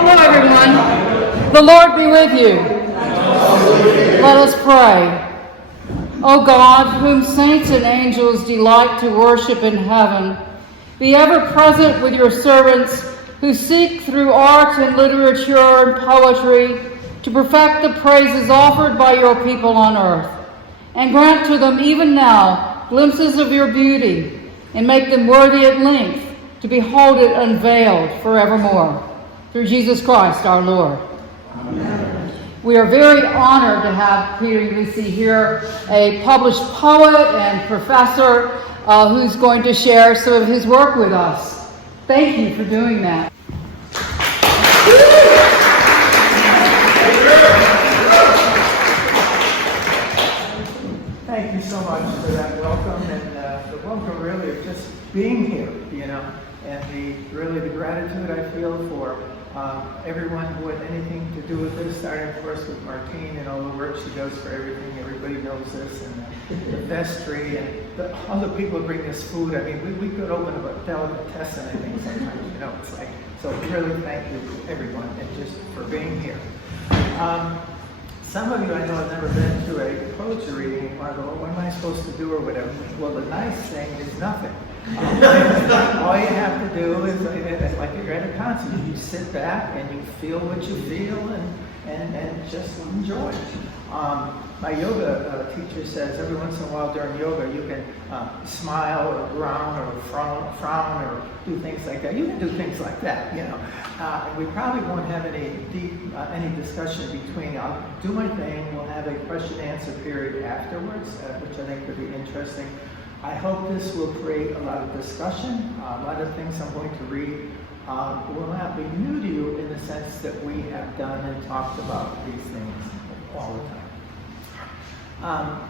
Hello, everyone. The Lord be with you. Let us pray. O God, whom saints and angels delight to worship in heaven, be ever present with your servants who seek through art and literature and poetry to perfect the praises offered by your people on earth, and grant to them even now glimpses of your beauty, and make them worthy at length to behold it unveiled forevermore. Through Jesus Christ our Lord. Amen. We are very honored to have Peter Ulisse here, a published poet and professor who's going to share some of his work with us. Thank you for doing that. Thank you so much for that welcome, and the welcome really of just being here, and the gratitude I feel for everyone who had anything to do with this, starting of course with Martine and all the work she does for everything. Everybody knows this, and the vestry and all the people who bring this food. I mean, we could open a delicatessen, I think, sometimes, it's like, so really thank you everyone, and just for being here. Some of you I know have never been to a poetry reading and want to go, what am I supposed to do or whatever? Well, the nice thing is nothing. All you have to do is, like you're at a concert, you sit back and you feel what you feel and just enjoy. My yoga teacher says every once in a while during yoga you can smile or groan or frown or do things like that. You can do things like that, and we probably won't have any deep any discussion between. I'll do my thing. We'll have a question-answer period afterwards, which I think could be interesting. I hope this will create a lot of discussion. A lot of things I'm going to read will not be new to you in the sense that we have done and talked about these things all the time.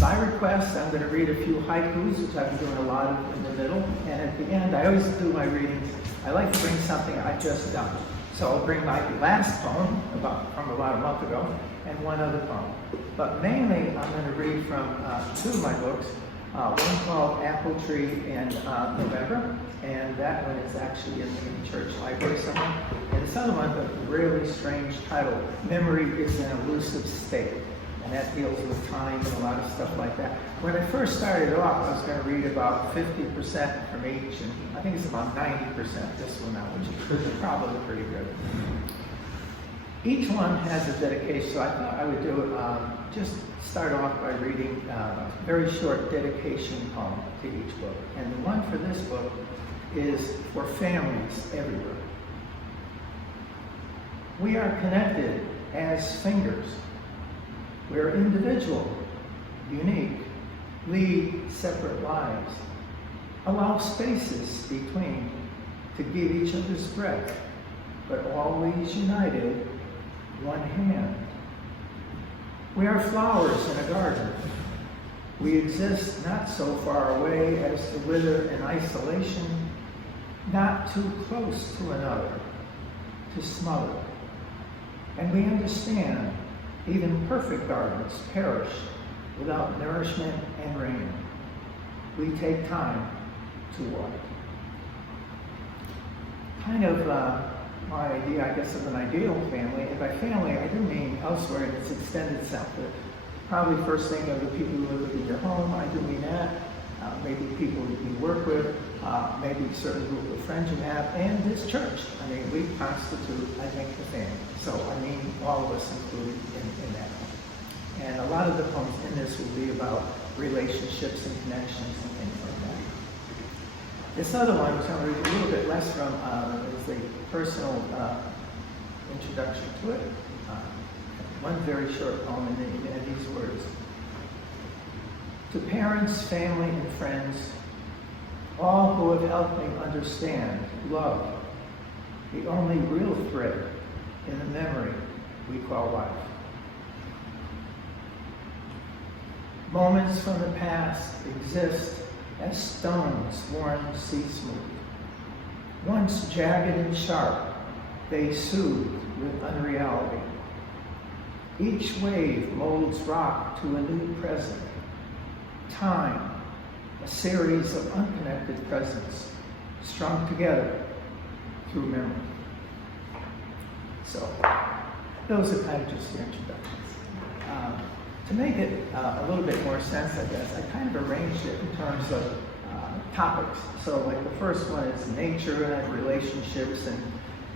By request, I'm going to read a few haikus, which I've been doing a lot of in the middle. And at the end, I always do my readings. I like to bring something I've just done. So I'll bring my last poem from about a month ago and one other poem. But mainly, I'm going to read from two of my books. One called Apple Tree in November, and that one is actually in the church library somewhere. And this other one, a really strange title, Memory is an Elusive State. And that deals with time and a lot of stuff like that. When I first started off, I was going to read about 50% from each, and I think it's about 90% this one now, which is probably pretty good. Each one has a dedication, so I thought I would do it, just start off by reading a very short dedication poem to each book. And the one for this book is for families everywhere. We are connected as fingers. We are individual, unique, lead separate lives. Allow spaces between to give each other's breath, but always united, one hand. We are flowers in a garden. We exist not so far away as to wither in isolation, not too close to another, to smother. And we understand even perfect gardens perish without nourishment and rain. We take time to water. Kind of my idea, I guess, of an ideal family. And by family, I do mean elsewhere in its extended sense. Probably first thing of the people who live in your home, I do mean that. Maybe people you work with, maybe a certain group of friends you have, and this church. I mean, we constitute, I think, the family. So, I mean, all of us included in that. And a lot of the poems in this will be about relationships and connections and things like that. This other one, which I'm going to read a little bit less from, is a personal introduction to it. One very short poem in these words. To parents, family, and friends, all who have helped me understand love, the only real thread in the memory we call life. Moments from the past exist as stones worn sea smooth. Once jagged and sharp, they soothe with unreality. Each wave molds rock to a new present. Time, a series of unconnected presents strung together through memory. So those are kind of just the introductions. To make it a little bit more sense, I guess, I kind of arranged it in terms of topics. So like the first one is nature and relationships and,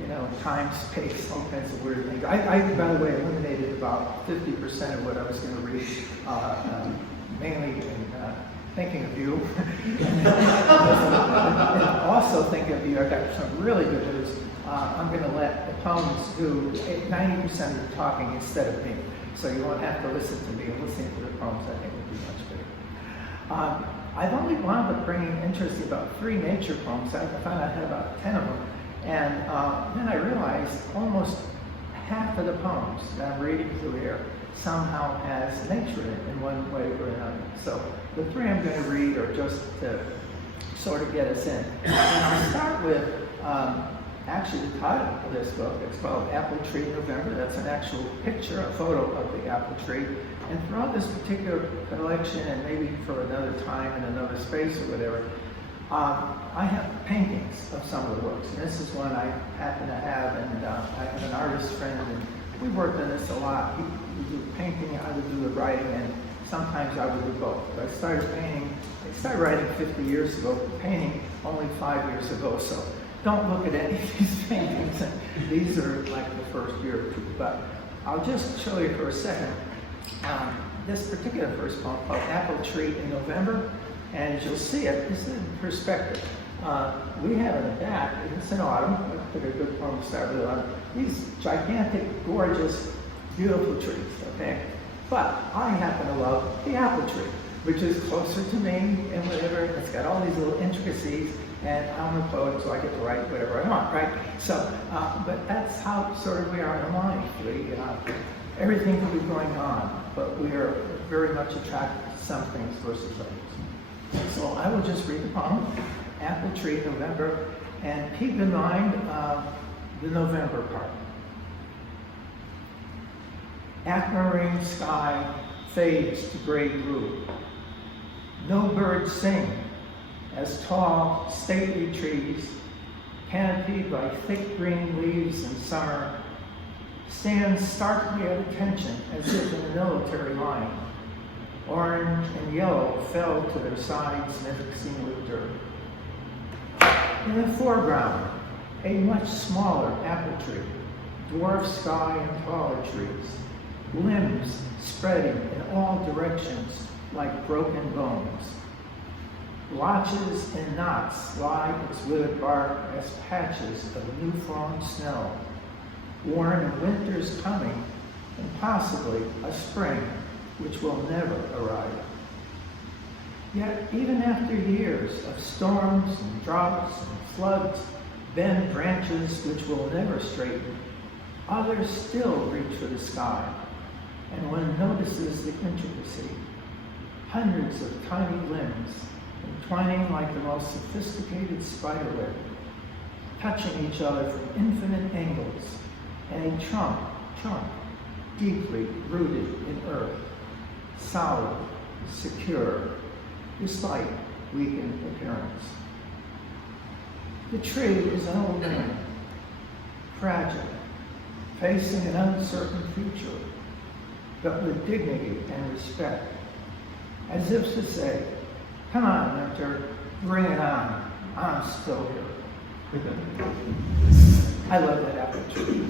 you know, time, space, all kinds of weird things. I by the way, eliminated about 50% of what I was going to read, mainly in thinking of you. And also thinking of you, I got some really good news. I'm going to let the poems do 90% of the talking instead of me. So you won't have to listen to me, and listening to the poems I think would be much better. I've only wound up bringing interest in about 3 nature poems. I found I had about 10 of them. And then I realized almost half of the poems that I'm reading through here somehow has nature in it in one way or another. So the 3 I'm going to read are just to sort of get us in. And I'll start with actually the title of this book. It's called Apple Tree November. That's an actual picture, a photo of the apple tree. And throughout this particular collection, and maybe for another time in another space or whatever, I have paintings of some of the works. And this is one I happen to have, and I have an artist friend, and we worked on this a lot. He would do painting, I would do the writing, and sometimes I would do both. But I started writing 50 years ago, painting only 5 years ago, so don't look at any of these paintings. These are like the first year or 2, but I'll just show you for a second. This particular first poem called Apple Tree in November, and as you'll see it, this is in perspective. We have in the back, it's in autumn, I think a good poem to start with autumn, these gigantic, gorgeous, beautiful trees, okay? But I happen to love the apple tree, which is closer to me and whatever. It's got all these little intricacies, and I'm a poet, so I get to write whatever I want, right? So, but that's how sort of we are in life. Everything can be going on, but we are very much attracted to some things versus others. So I will just read the poem, Apple Tree, November, and keep in mind the November part. Aquamarine sky fades to gray blue. No birds sing as tall, stately trees, canopied by thick green leaves in summer, stand starkly at attention as if in a military line. Orange and yellow fell to their sides, mixing with dirt. In the foreground, a much smaller apple tree, dwarf sky and taller trees, limbs spreading in all directions like broken bones. Blotches and knots lie its withered bark as patches of new-fallen snow, warn of winter's coming and possibly a spring which will never arrive. Yet even after years of storms and droughts and floods bend branches which will never straighten, others still reach for the sky, and one notices the intricacy. Hundreds of tiny limbs entwining like the most sophisticated spiderweb, touching each other from infinite angles, and a trunk deeply rooted in earth, solid, secure, despite weakened appearance. The tree is an old man, fragile, facing an uncertain future, but with dignity and respect, as if to say, come on, Winter, bring it on, I'm still here. I love that apple tree.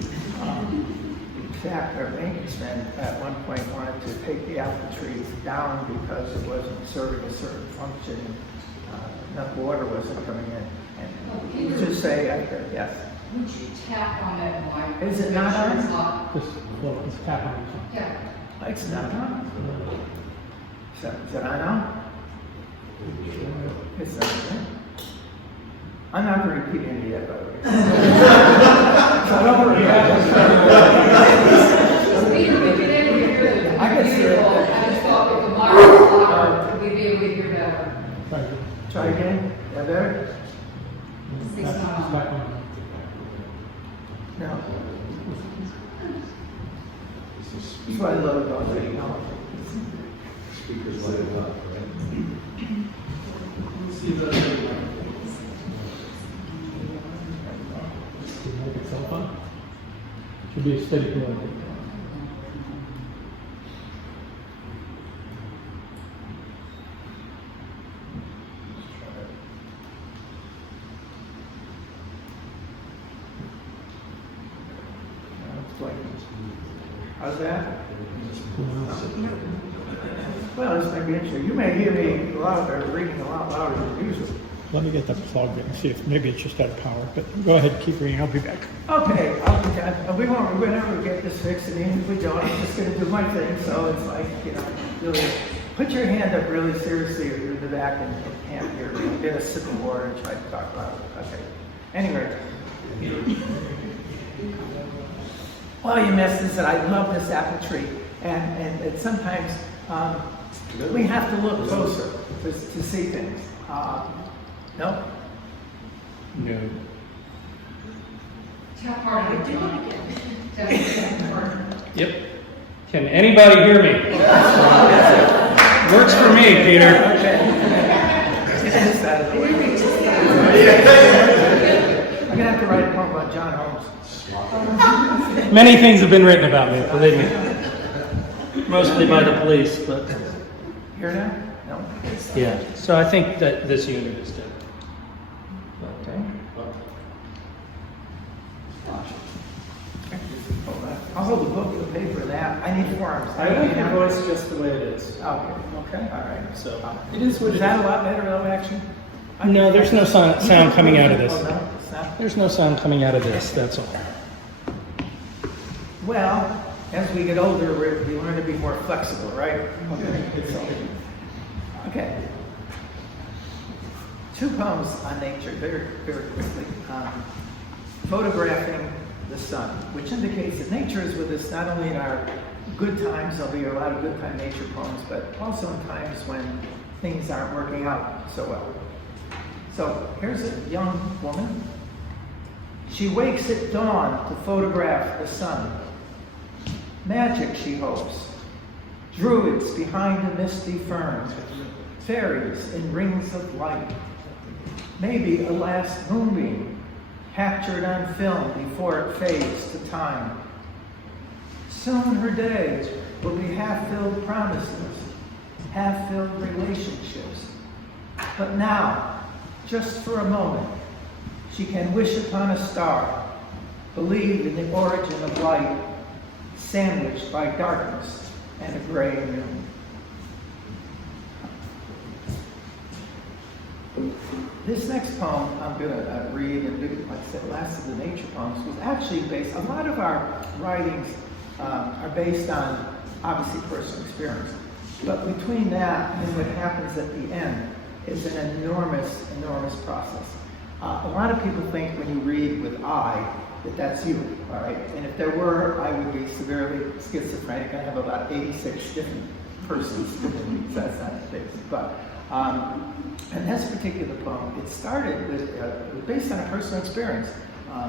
In fact, our maintenance man at one point wanted to take the apple trees down because it wasn't serving a certain function and enough water wasn't coming in. And he would just say, yes. Would you tap on that mic? Is it not on? It's tap on. Yeah. It's not on. Is it on now? It's not on. I'm not going to repeat any of that, by the way. So don't worry. I can see it. I just thought if the mic was louder, we'd be able to hear better. Try again. Yeah, there? It's not on. No. That's why I love it all day, you know. Speakers light it up, right? See the Should make it cell phone? Should be a steady blood. How's that? Well, this might be interesting. You may hear me louder, reading a lot louder than usual. Let me get that plug and see if maybe it's just out of power. But go ahead, keep reading. I'll be back. Okay, we won't, whenever we get this fixed, and even if we don't, I'm just gonna do my thing, so it's like, really, put your hand up really seriously if you're in the back and can't hear me. Get a sip of water and try to talk loud. Okay. Anyway. Well, you missed this, and I love this apple tree, and sometimes we have to look closer to see things. No? No. Yep. Can anybody hear me? Works for me, Peter. I'm gonna have to write a poem about John Holmes. Many things have been written about me, believe me. Mostly by the police, but Here now? No? yeah. So I think that this unit is dead. Okay. I'll hold the book and the paper and that. I need forms. I like your voice just the way it is. Okay, okay, all right. So it is what Is that a lot better though, actually? No, there's no sound coming out of this. Oh, no, it's not? There's no sound coming out of this. That's all. Well, as we get older, we learn to be more flexible, right? Okay. Okay. Two poems on nature, very, very quickly. Photographing the sun, which indicates that nature is with us not only in our good times, there'll be a lot of good time nature poems, but also in times when things aren't working out so well. So here's a young woman. She wakes at dawn to photograph the sun. Magic, she hopes. Druids behind the misty ferns, fairies in rings of light. Maybe a last moonbeam captured on film before it fades to time. Soon her days will be half-filled promises, half-filled relationships. But now, just for a moment, she can wish upon a star, believe in the origin of light, sandwiched by darkness and a gray moon. This next poem I'm going to read and do, like I said, last of the nature poems, was actually based, a lot of our writings are based on, obviously, personal experience. But between that and what happens at the end is an enormous, enormous process. A lot of people think when you read with I, that that's you, all right? And if there were, I would be severely schizophrenic. I have about 86 different persons. That's not the case. But, and this particular poem, it started with, it was based on a personal experience.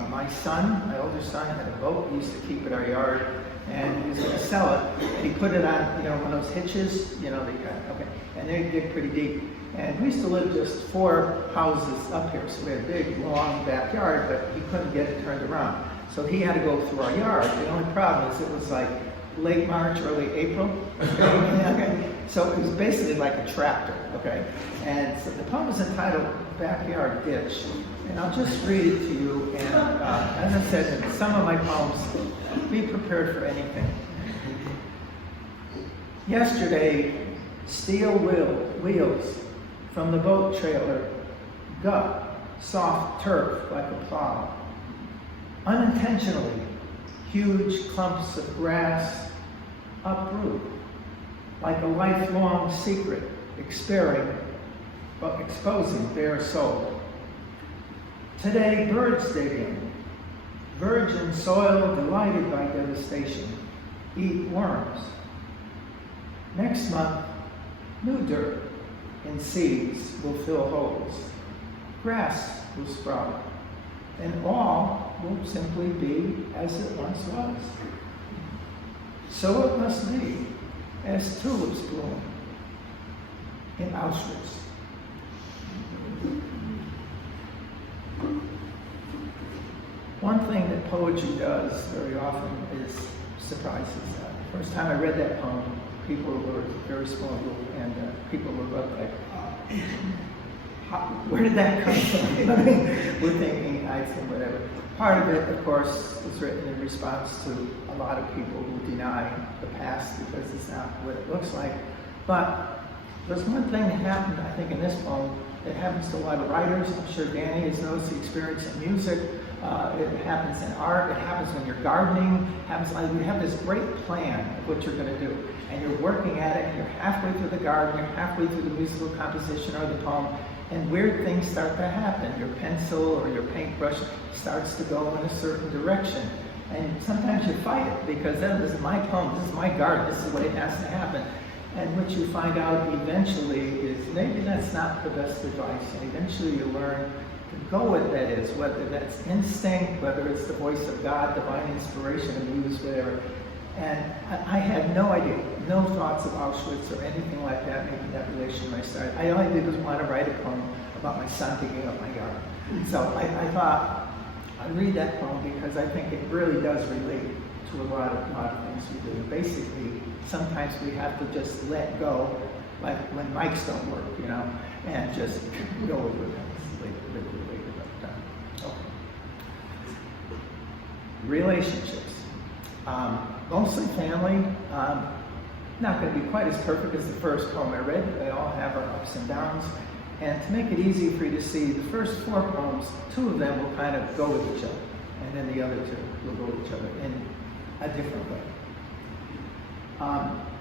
My son, my older son, had a boat. He used to keep at our yard, and he was going to sell it. And he put it on, one of those hitches, okay. And they dig pretty deep. And we used to live just 4 houses up here, so we had a big, long backyard, but he couldn't get it turned around. So he had to go through our yard. The only problem is it was like late March, early April. Okay. So it was basically like a tractor, okay? And so the poem is entitled Backyard Ditch. And I'll just read it to you. And as I said, in some of my poems, be prepared for anything. Yesterday, steel wheels from the boat trailer gut soft turf like a plow. Unintentionally, huge clumps of grass uproot like a lifelong secret, exposing bare soul. Today, birds dig in. Virgin soil delighted by devastation, eat worms. Next month, new dirt and seeds will fill holes. Grass will sprout, and all will simply be as it once was. So it must be as tulips bloom in Auschwitz. one thing that poetry does very often is surprises. First time I read that poem, people were a very small group, and people were like, where did that come from? You know what I mean? We're thinking Ides and whatever. Part of it, of course, was written in response to a lot of people who deny the past because it's not what it looks like. But there's one thing that happened, I think, in this poem that happens to a lot of writers. I'm sure Danny has noticed the experience in music. It happens in art. It happens when you're gardening. It happens like you have this great plan of what you're going to do, and you're working at it, and you're halfway through the garden, you're halfway through the musical composition or the poem, and weird things start to happen. Your pencil or your paintbrush starts to go in a certain direction, and sometimes you fight it because this is my poem, this is my garden, this is the way it has to happen. And what you find out eventually is maybe that's not the best advice, and eventually you learn to go with that is, whether that's instinct, whether it's the voice of God, divine inspiration, a muse, whatever. And I had no idea, no thoughts of Auschwitz or anything like that, making that relation when I started. I only did was want to write a poem about my son digging up my garden. So I thought I'd read that poem because I think it really does relate to a lot of things we do. Basically, sometimes we have to just let go, like when mics don't work, you know, and just go with it. Okay. Relationships. Mostly family. Not going to be quite as perfect as the first poem I read, but they all have our ups and downs. And to make it easy for you to see, the first 4 poems, 2 of them will kind of go with each other, and then the other 2 will go with each other in a different way.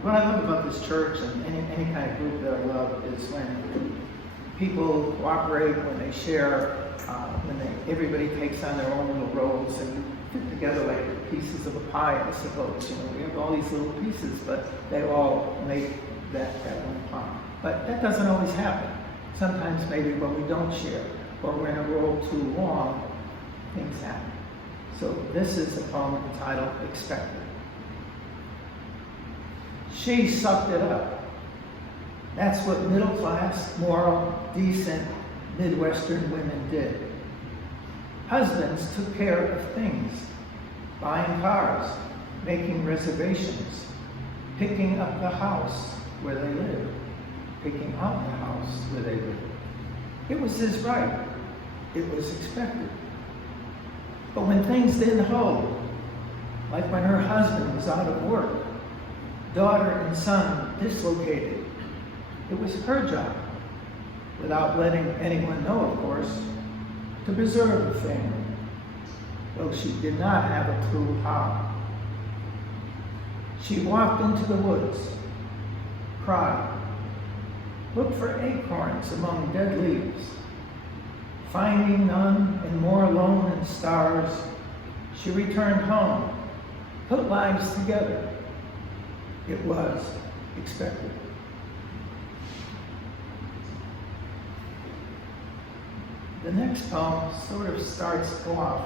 What I love about this church and any kind of group that I love is when people cooperate, when they share, when everybody takes on their own little roles and fit together like pieces of a pie, I suppose. You know, we have all these little pieces, but they all make that one pie. But that doesn't always happen. Sometimes maybe when we don't share, or we're in a role too long, things happen. So this is a poem entitled Expected. She sucked it up. That's what middle-class, moral, decent, Midwestern women did. Husbands took care of things, buying cars, making reservations, picking up the house where they lived, picking out the house where they lived. It was his right. It was expected. But when things didn't hold, like when her husband was out of work, daughter and son dislocated, it was her job, without letting anyone know, of course, to preserve the family, though she did not have a clue how. She walked into the woods, cried, looked for acorns among dead leaves. Finding none and more alone than stars, she returned home, put lives together. It was expected. The next poem sort of starts off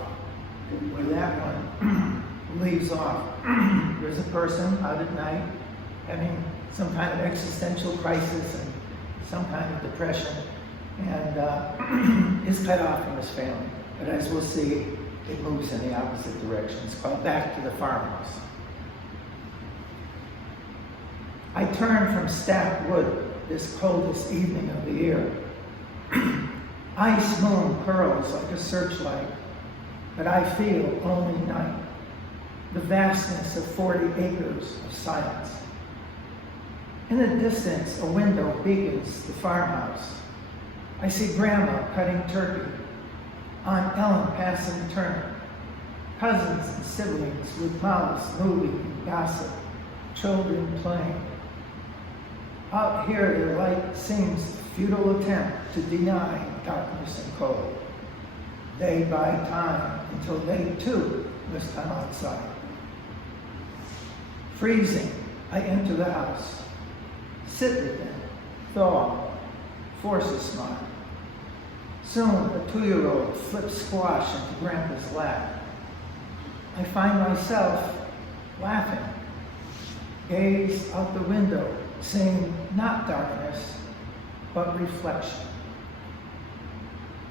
where that one leaves off. There's a person out at night having some kind of existential crisis and some kind of depression, and is cut off from his family. But as we'll see, it moves in the opposite direction. It's called Back to the Farmhouse. I turn from stacked wood this coldest evening of the year. Ice moon curls like a searchlight, but I feel only night, the vastness of 40 acres of silence. In the distance, a window beacons the farmhouse. I see Grandma cutting turkey, Aunt Ellen passing the turnip, cousins and siblings with mouths moving and gossip, children playing. Out here, their light seems a futile attempt to deny darkness and cold. They buy time until they too must come outside. Freezing, I enter the house, sit with them, thaw, force a smile. Soon, a 2-year-old flips squash into Grandpa's lap. I find myself laughing, gaze out the window, seeing not darkness, but reflection.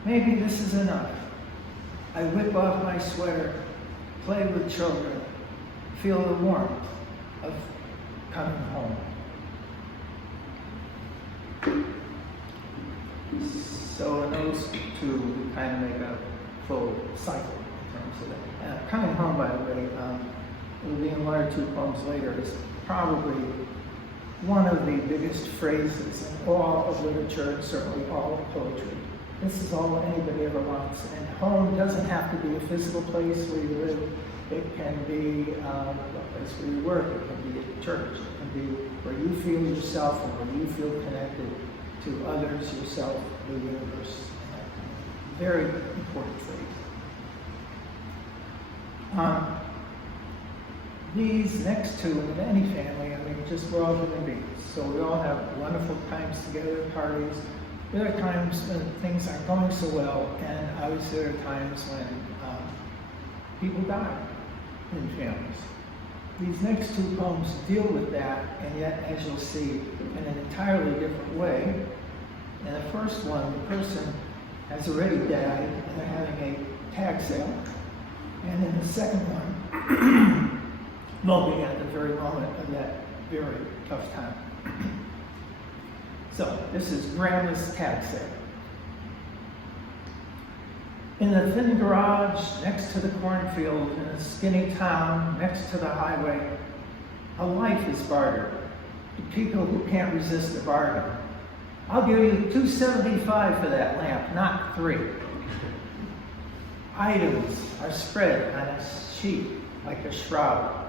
Maybe this is enough. I whip off my sweater, play with children, feel the warmth of coming home. So in those two, we kind of make a full cycle in terms of that. Coming home, by the way, it will be in one or two poems later, is probably one of the biggest phrases in all of literature, and certainly all of poetry. This is all anybody ever wants. And home doesn't have to be a physical place where you live. It can be a place where you work. It can be a church. It can be where you feel yourself and where you feel connected to others, yourself, the universe. Very important phrase. These next two in any family, I mean, just we're all human beings. So we all have wonderful times together, parties. There are times when things aren't going so well, and obviously there are times when people die in families. These next two poems deal with that, and yet, as you'll see, in an entirely different way. In the first one, the person has already died, and they're having a tag sale. And in the second one, moping at the very moment of that very tough time. So, this is Grandma's tag sale. In the thin garage next to the cornfield, in a skinny town next to the highway, a life is bartered to people who can't resist a bargain. I'll give you $2.75 for that lamp, not $3. Items are spread on a sheet like a shroud.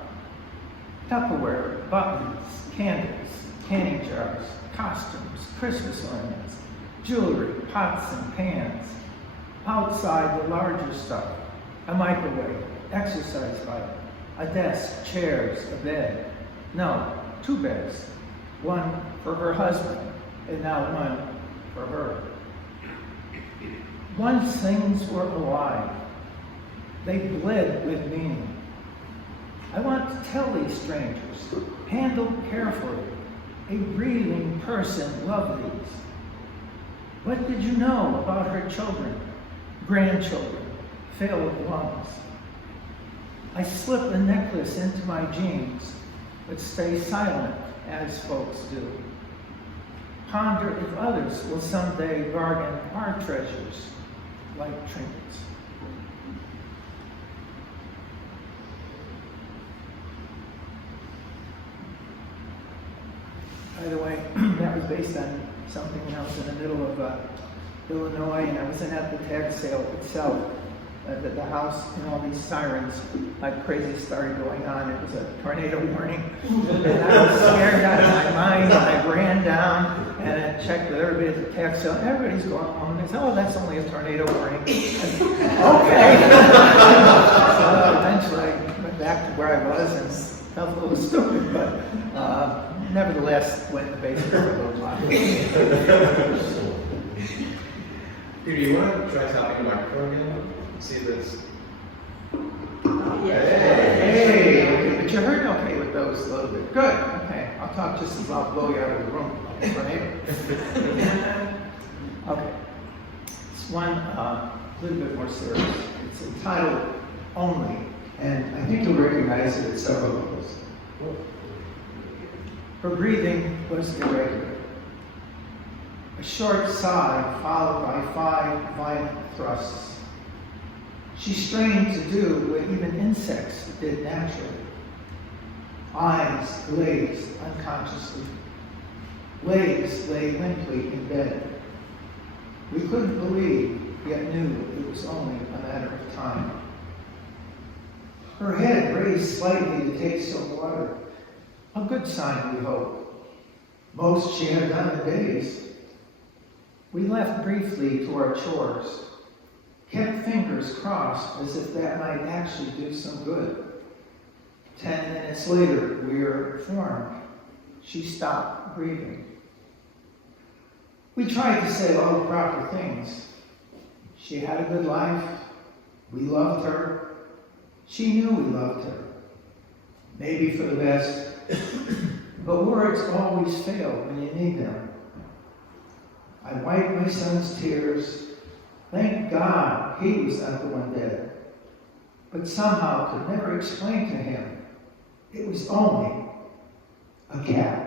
Tupperware, buttons, candles, canning jars, costumes, Christmas ornaments, jewelry, pots and pans. Outside, the larger stuff, a microwave, exercise bike, a desk, chairs, a bed. No, 2 beds. One for her husband, and now one for her. Once things were alive. They bled with meaning. I want to tell these strangers, handle carefully, a breathing person loved these. What did you know about her children, grandchildren, failed lungs? I slip a necklace into my jeans, but stay silent as folks do. Ponder if others will someday bargain our treasures like trinkets. By the way, that was based on something when I was in the middle of Illinois, and I wasn't at the tag sale itself. The house and all these sirens, like crazy, started going on. It was a tornado warning. And I was scared out of my mind, and I ran down and I checked with everybody at the tag sale. Everybody's going home, and they said, oh, that's only a tornado warning. Okay. So eventually I went back to where I was and felt a little stupid, but nevertheless went in the basement for a little while. Peter, you want to try tapping the microphone again? See if it's... Hey, okay, but you heard okay with those a little bit. Good, okay. I'll talk just as I'll blow you out of the room. Okay. It's one a little bit more serious. It's entitled Only, and I think you'll recognize it at several levels. Her breathing was irregular. A short sigh followed by 5 violent thrusts. She strained to do what even insects did naturally. Eyes glazed unconsciously. Legs lay limply in bed. We couldn't believe, yet knew it was only a matter of time. Her head raised slightly to take some water. A good sign, we hope. Most she had done in days. We left briefly to our chores, kept fingers crossed as if that might actually do some good. 10 minutes later, we were informed she stopped breathing. We tried to say all the proper things. She had a good life. We loved her. She knew we loved her. Maybe for the best, but words always fail when you need them. I wiped my son's tears, Thank God he was not the one dead, but somehow could never explain to him it was only a cat.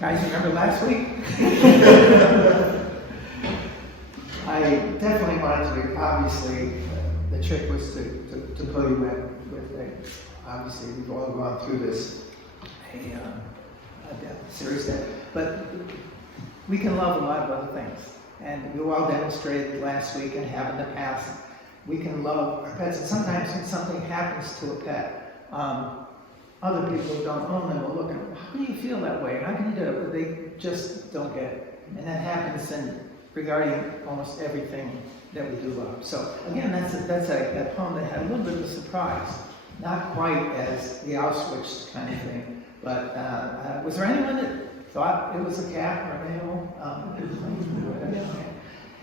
Guys, remember last week? I definitely wanted to, obviously, the trick was to pull you in with obviously we've all gone through this, a death, serious death, but we can love a lot of other things. And we all demonstrated last week and have in the past, we can love our pets. And sometimes when something happens to a pet, other people who don't own them will look at, how can you feel that way? How can you do it? But they just don't get it. And that happens regarding almost everything that we do love. So again, that's a poem that had a little bit of a surprise. Not quite as the Auschwitz kind of thing, but was there anyone that thought it was a cat or an animal?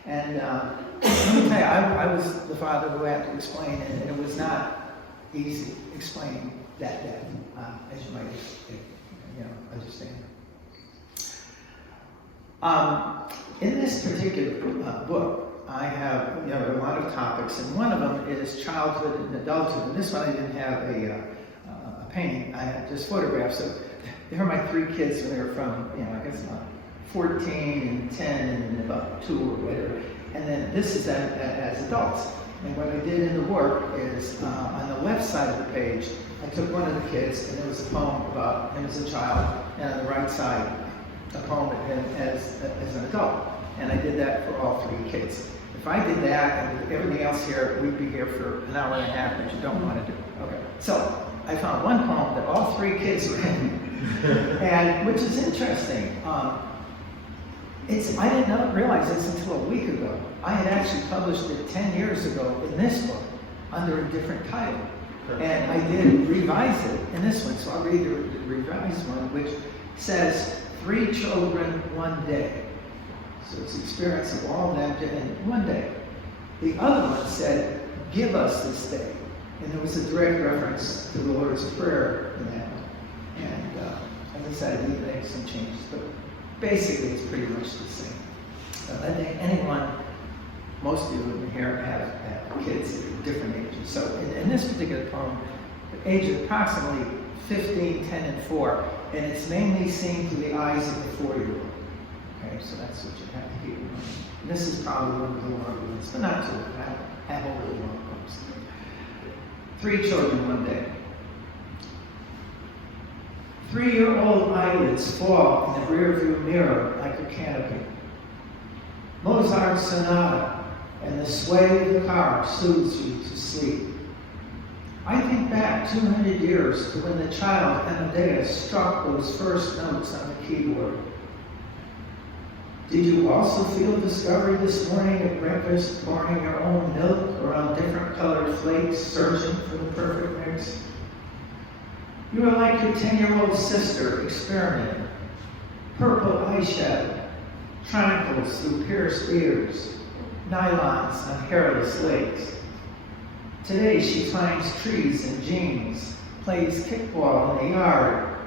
And let me tell you, I was the father who had to explain it, and it was not easy explaining that death, as you might understand. In this particular book, I have a lot of topics, and one of them is childhood and adulthood. And this one I didn't have a painting; I had just photographs. So they were my 3 kids when they were from, I guess about 14 and 10 and about 2 or whatever. And then this is as adults. And what I did in the work is on the left side of the page, I took one of the kids, and there was a poem about him as a child, and on the right side, a poem of him as an adult. And I did that for all 3 kids. If I did that and everything else here, we'd be here for an hour and a half, which you don't want to do. Okay. So I found one poem that all 3 kids were in, and which is interesting. I didn't realize this until a week ago. I had actually published it 10 years ago in this book under a different title. And I did revise it in this one. So I'll read the revised one, which says, 3 children, 1 day. So it's the experience of all of them in 1 day. The other one said, give us this day. And there was a direct reference to the Lord's Prayer in that one. And I decided to make some changes. But basically, it's pretty much the same. I think most of you in here have kids at different ages. So in this particular poem, the age is approximately 15, 10, and 4, and it's mainly seen through the eyes of the 4-year-old. Okay, so that's what you have to keep in mind. And this is probably one of the longer ones, but not too long. I have really long poems. 3 children, 1 day. 3-year-old eyelids fall in the rearview mirror like a canopy. Mozart's sonata and the sway of the car soothes you to sleep. I think back 200 years to when the child Amadeus struck those first notes on the keyboard. Did you also feel discovery this morning at breakfast, pouring your own milk around different colored flakes, searching for the perfect mix? You are like your 10-year-old sister experimenting. Purple eyeshadow, tranquils through pierced ears, nylons on hairless legs. Today she climbs trees in jeans, plays kickball in the yard,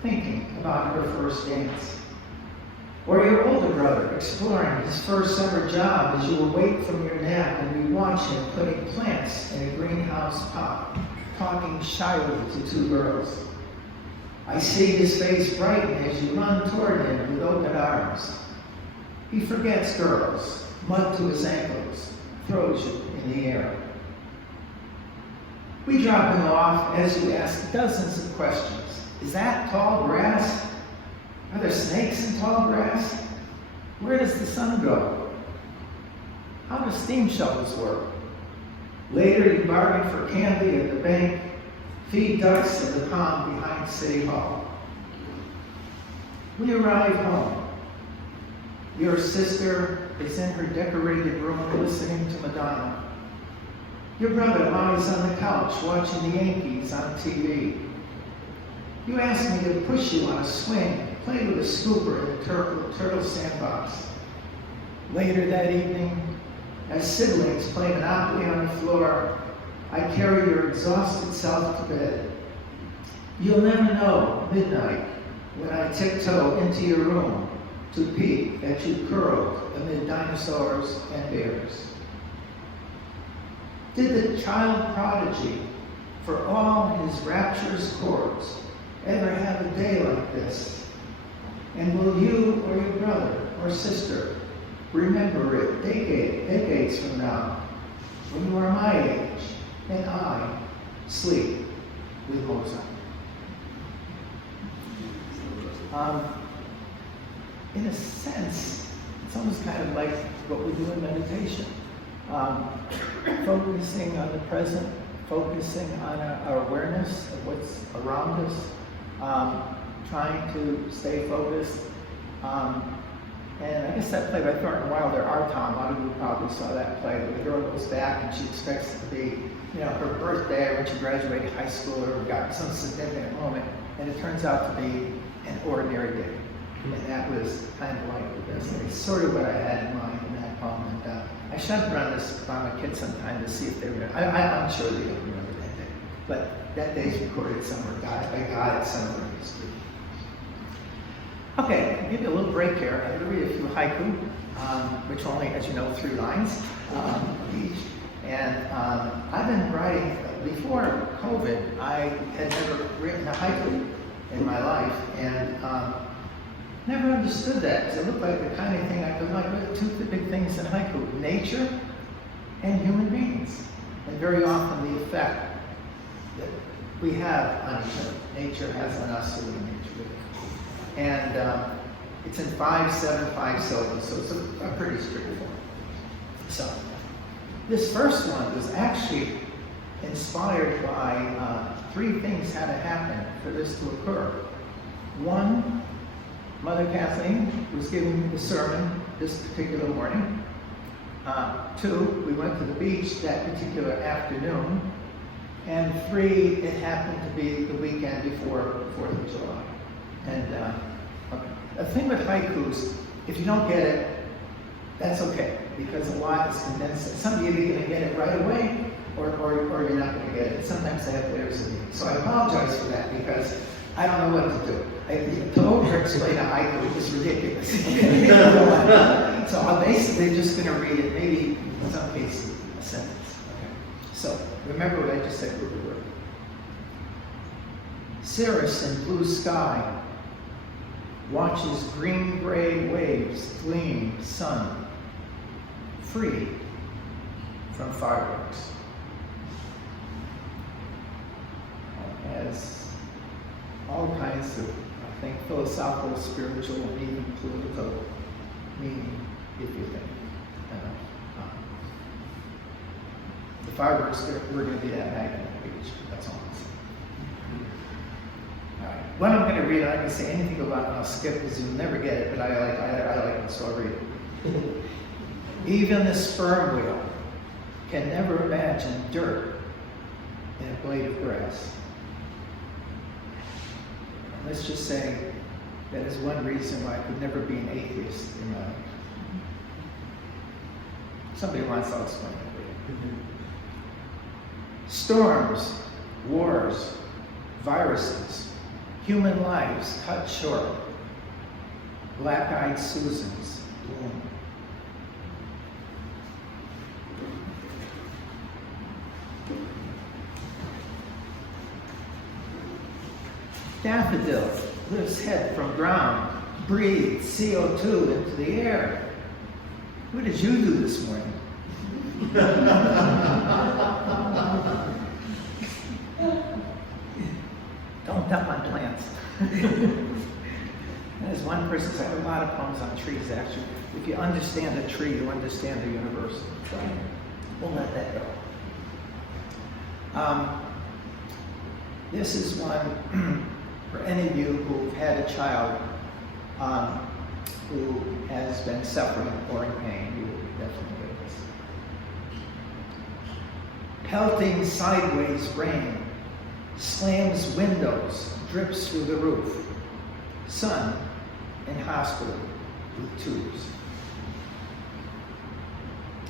thinking about her first dance. Or your older brother exploring his first summer job as you awake from your nap and you watch him putting plants in a greenhouse pot, talking shyly to 2 girls. I see his face brighten as you run toward him with open arms. He forgets girls, mud to his ankles, throws you in the air. We drop him off as you ask dozens of questions. Is that tall grass? Are there snakes in tall grass? Where does the sun go? How do steam shovels work? Later you bargain for candy at the bank, feed ducks in the pond behind City Hall. We arrive home. Your sister is in her decorated room listening to Madonna. Your brother lies on the couch watching the Yankees on TV. You ask me to push you on a swing, play with a scooper in the turtle sandbox. Later that evening, as siblings play Monopoly on the floor, I carry your exhausted self to bed. You'll never know, midnight, when I tiptoe into your room to peek at you curled amid dinosaurs and bears? Did the child prodigy, for all his rapturous chords, ever have a day like this? And will you or your brother or sister remember it decades from now, when you are my age and I sleep with Mozart? In a sense, it's almost kind of like what we do in meditation. Focusing on the present, focusing on our awareness of what's around us, trying to stay focused. And I guess that play by Thornton Wilder, Our Town, a lot of you probably saw that play, where the girl goes back and she expects it to be, her birthday or when she graduated high school or got some significant moment, and it turns out to be an ordinary day. And that was kind of like the best day. Sort of what I had in mind in that poem. And I should run this by my kids sometime to see if they remember. I'm sure they don't remember that day. But that day's recorded somewhere. I got it somewhere in history. Okay, I'll give you a little break here. I'm going to read a few haiku, which only, as you know, 3 lines each. And I've been writing, before COVID, I had never written a haiku in my life. And never understood that, because it looked like the kind of thing I could like. 2 big things in haiku: nature and human beings, and very often the effect that we have on each other. Nature has on us, so we nature with it. And it's in 5, 7, 5 syllables, so it's a pretty straightforward. So this first one was actually inspired by 3 things had to happen for this to occur. 1, Mother Kathleen was giving the sermon this particular morning. 2, we went to the beach that particular afternoon. And 3, it happened to be the weekend before 4th of July. And the thing with haikus, if you don't get it, that's okay, because a lot is condensed. Some of you are going to get it right away, or you're not going to get it. Sometimes they have layers of meaning. So I apologize for that, because I don't know what to do. To over-explain a haiku is ridiculous. So I'm basically just going to read it, maybe in some cases, a sentence. Okay. So remember what I just said word for word. Cirrus in blue sky watches green-gray waves gleam sun, free from fireworks. As all kinds of, I think, philosophical, spiritual, and even political meaning, if you think. The fireworks were going to be that night on the beach. That's all I'm saying. All right. What I'm going to read, I can say anything about it, and I'll skip because you'll never get it, but I like it, so I'll read it. Even the sperm whale can never imagine dirt in a blade of grass. Let's just say that is one reason why I could never be an atheist in my life. Somebody wants, I'll explain it for you. Storms, wars, viruses, human lives cut short, black-eyed Susans bloom. Daffodil lifts head from ground, breathes CO2 into the air. What did you do this morning? Don't dump on plants. As one person said, I have a lot of poems on trees, actually. If you understand a tree, you understand the universe. We'll let that go. This is one for any of you who've had a child who has been suffering or in pain. You will definitely get this. Pelting sideways rain slams windows, drips through the roof. Son in hospital with tubes.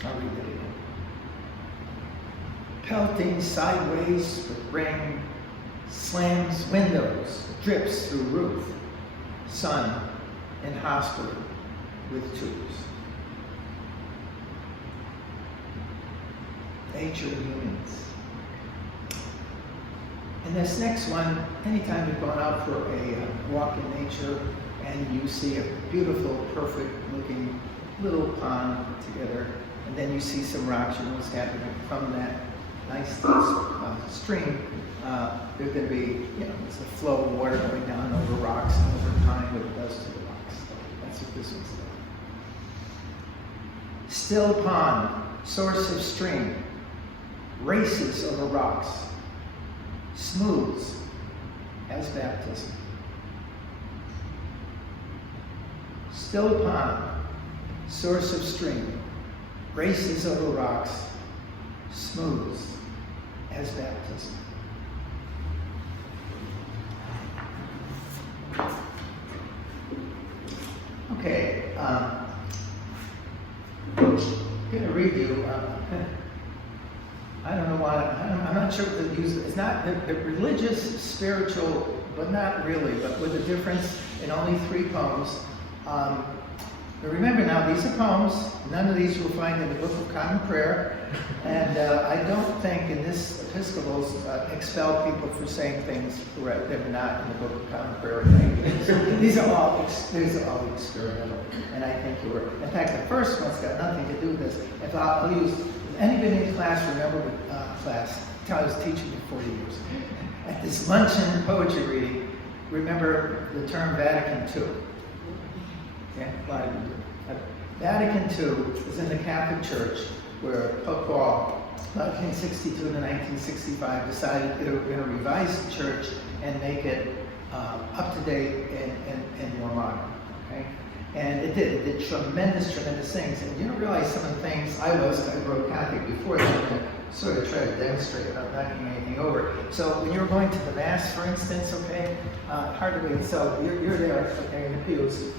I'll read it again. Pelting sideways with rain slams windows, drips through roof. son in hospital with tubes. Nature and humans. And this next one, anytime you've gone out for a walk in nature and you see a beautiful, perfect looking little pond together, and then you see some rocks, you know what's happening from that nice stream. There's going to be, it's a flow of water going down over rocks and over time what it does to the rocks. That's what this one's doing. Still pond, source of stream, races over rocks, smooths as baptism. Still pond, source of stream, races over rocks, smooths as baptism. Okay, I'm going to read you. I don't know why. I'm not sure what to use. It's not they're religious, spiritual, but not really. But with a difference in only 3 poems. But remember now, these are poems. None of these you'll find in the Book of Common Prayer. And I don't think in this Episcopals expel people for saying things that are not in the Book of Common Prayer. These are all experimental. And I think you were. In fact, the first one's got nothing to do with this. If I'll use anybody in class, remember class, I was teaching for 40 years. At this luncheon poetry reading, remember the term Vatican II. Okay, a lot of you do. Vatican II is in the Catholic Church where Pope Paul, 1962 to 1965, decided they were going to revise the church and make it up to date and more modern. Okay, and it did. It did tremendous things. And you don't realize some of the things I wrote Catholic before that. Sort of try to demonstrate without knocking anything over. So when you're going to the Mass, for instance, okay, hard to wait. So you're there, okay, in the pews.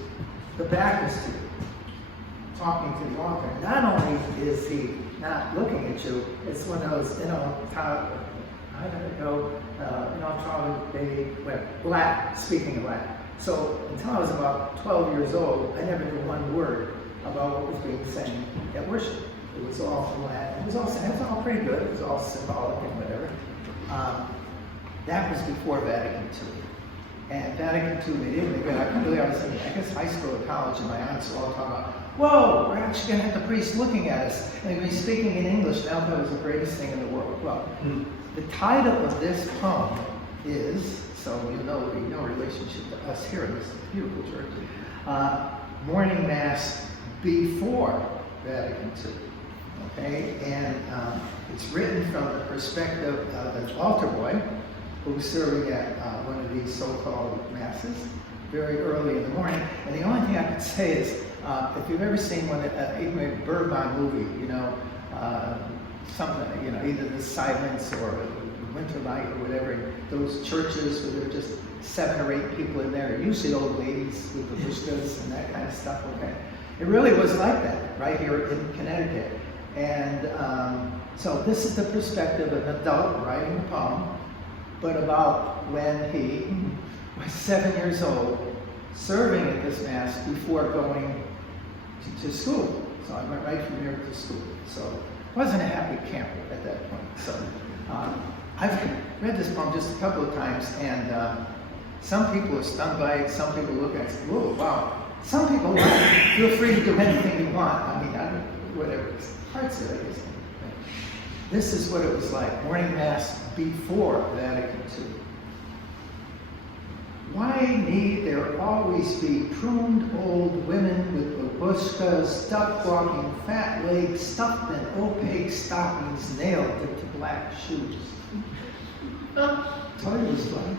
The back is to you, talking to the altar. Not only is he not looking at you, it's one of those, I don't know, Latin, speaking of Latin. So until I was about 12 years old, I never knew one word about what was being said at worship. It was all from Latin. It was all pretty good. It was all symbolic and whatever. That was before Vatican II. And Vatican II, they did. I was in, I guess, high school or college, and my aunts were all talking about, whoa, we're actually going to have the priest looking at us. And they're going to be speaking in English. Now that was the greatest thing in the world. Well, the title of this poem is, so you know, no relationship to us here in this beautiful church, Morning Mass Before Vatican II. Okay, and it's written from the perspective of an altar boy who's serving at one of these so-called masses very early in the morning. And the only thing I can say is, if you've ever seen even a Birdman movie, something, either The Silence or Winter Night or whatever, those churches where there are just 7 or 8 people in there, usually old ladies with the wishkas and that kind of stuff. Okay, it really was like that right here in Connecticut. And so this is the perspective of an adult writing a poem, but about when he was 7 years old, serving at this Mass before going to school. So I went right from here to school. So I wasn't a happy camper at that point. So I've read this poem just a couple of times, and some people are stunned by it, some people look at it and say, whoa, wow. Some people feel free to do anything you want. I mean, whatever. Parts of it. This is what it was like, morning Mass before Vatican II. Why need there always be pruned old women with babushkas, duck-walking fat legs, stuffed in opaque stockings, nailed into black shoes? Toy was fun.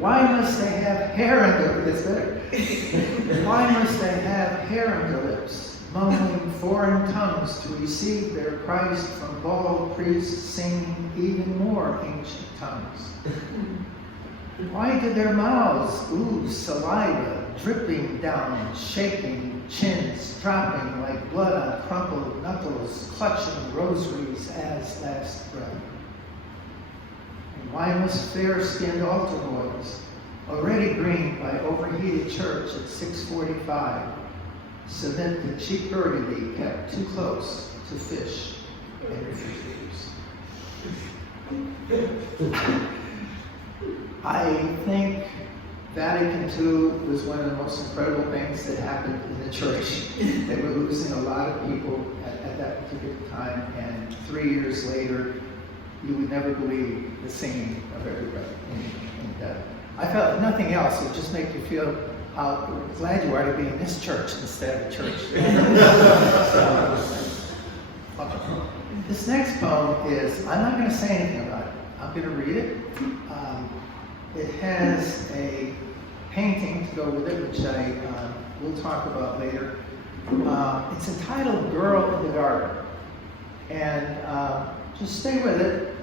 Why must they have hair under lips? That's better. Why must they have hair under lips? Mumbling foreign tongues to receive their Christ from bald priests singing even more ancient tongues. Why did their mouths ooze saliva, dripping down, shaking chins, dropping like blood on crumpled knuckles, clutching rosaries as last breath? And why must fair-skinned altar boys Already green by overheated church at 6:45. Submit the cheap burgundy kept too close to fish and refuse. I think Vatican II was one of the most incredible things that happened in the church. They were losing a lot of people at that particular time, and 3 years later, you would never believe the singing of everybody. And I felt if nothing else, it would just make you feel how glad you are to be in this church instead of a church. This next poem is, I'm not going to say anything about it. I'm going to read it. It has a painting to go with it, which I will talk about later. It's entitled Girl in the Garden. And just stay with it.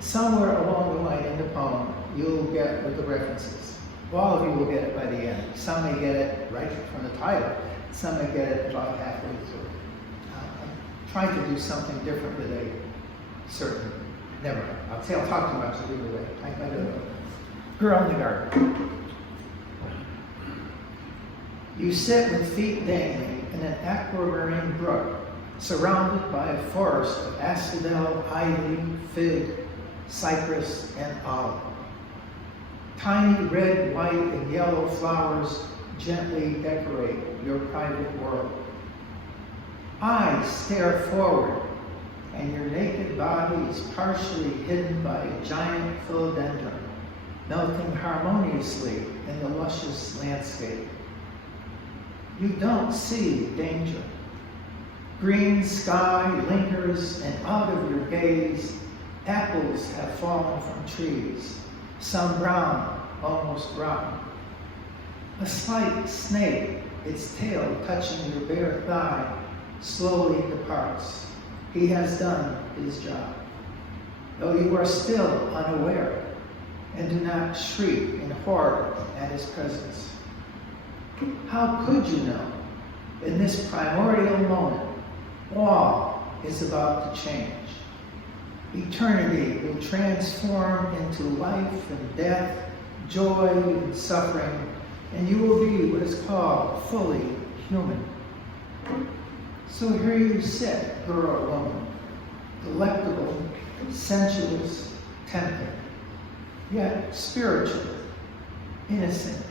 Somewhere along the line in the poem, you'll get what the reference is. All of you will get it by the end. Some may get it right from the title. Some may get it about halfway through. I'm trying to do something different with a certain, never mind. I'll talk too much either way. I don't know. Girl in the Garden. You sit with feet dangling in an aquamarine brook, surrounded by a forest of asphodel, ivy, fig, cypress, and olive. Tiny red, white, and yellow flowers gently decorate your private world. Eyes stare forward, and your naked body is partially hidden by a giant philodendron, melting harmoniously in the luscious landscape. You don't see danger. Green sky lingers, and out of your gaze, apples have fallen from trees, some brown, almost brown. A slight snake, its tail touching your bare thigh, slowly departs. He has done his job. Though you are still unaware, and do not shriek in horror at his presence. How could you know? In this primordial moment, all is about to change. Eternity will transform into life and death, joy and suffering, and you will be what is called fully human. So here you sit, girl or woman, delectable, sensuous, tempting, yet spiritual, innocent,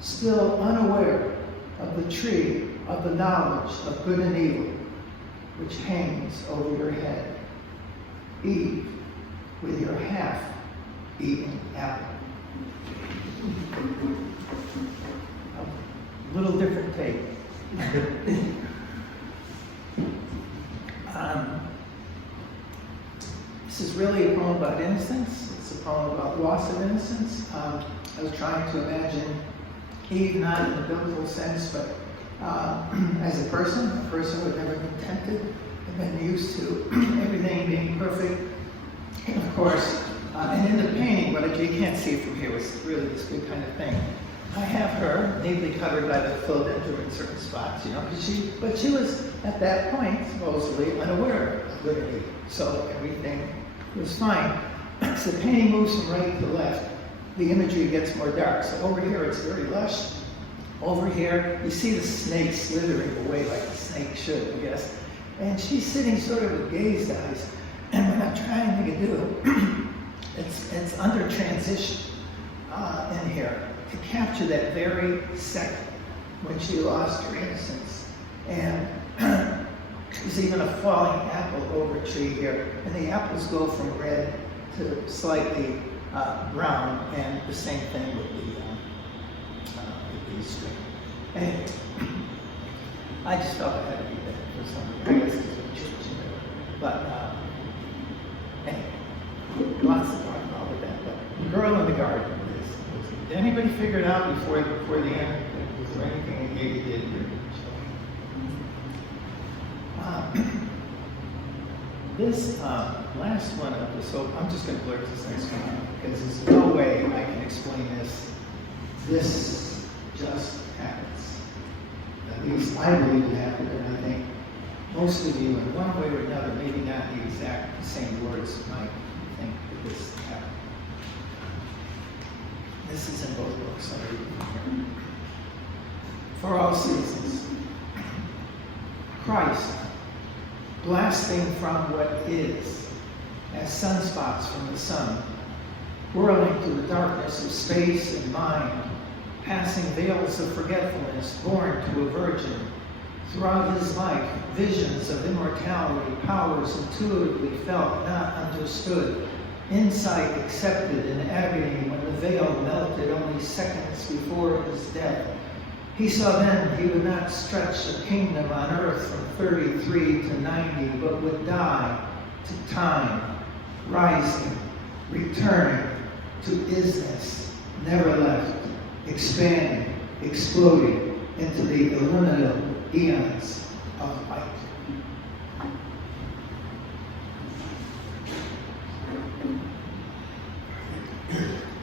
still unaware of the tree of the knowledge of good and evil, which hangs over your head. Eve, with your half-eaten apple. A little different take. This is really a poem about innocence. It's a poem about loss of innocence. I was trying to imagine Eve, not in the biblical sense, but as a person who had never been tempted, had been used to everything being perfect. And of course, and in the painting, what you can't see from here was really this good kind of thing. I have her neatly covered by the philodendron in certain spots, but she was at that point supposedly unaware of good and evil. So everything was fine. So the painting moves from right to left. The imagery gets more dark. So over here it's very lush. Over here you see the snake slithering away like a snake should, I guess. And she's sitting sort of with gazed eyes. And what I'm trying to do, it's under transition in here to capture that very second when she lost her innocence. And there's even a falling apple over a tree here. And the apples go from red to slightly brown, and the same thing with the string. Anyway, I just felt I had to be there for something. I guess it's a church, But anyway, lots to talk about with that. But Girl in the Garden. Did anybody figure it out before the end? Was there anything that maybe did here? This last one of the, so I'm just going to blurt this next one out because there's no way I can explain this. This just happens. At least I believe it happened, and I think most of you, in one way or another, maybe not the exact same words, might think that this happened. This is in both books. I'll read it from here. For all seasons, Christ, blasting from what is, as sunspots from the sun, whirling through the darkness of space and mind, passing veils of forgetfulness, born to a virgin. Throughout his life, visions of immortality, powers intuitively felt, not understood, insight accepted in agony when the veil melted only seconds before his death. He saw then he would not stretch a kingdom on earth from 33 to 90, but would die to time, rising, returning to isness, never left, expanding, exploding into the illimitable eons of light.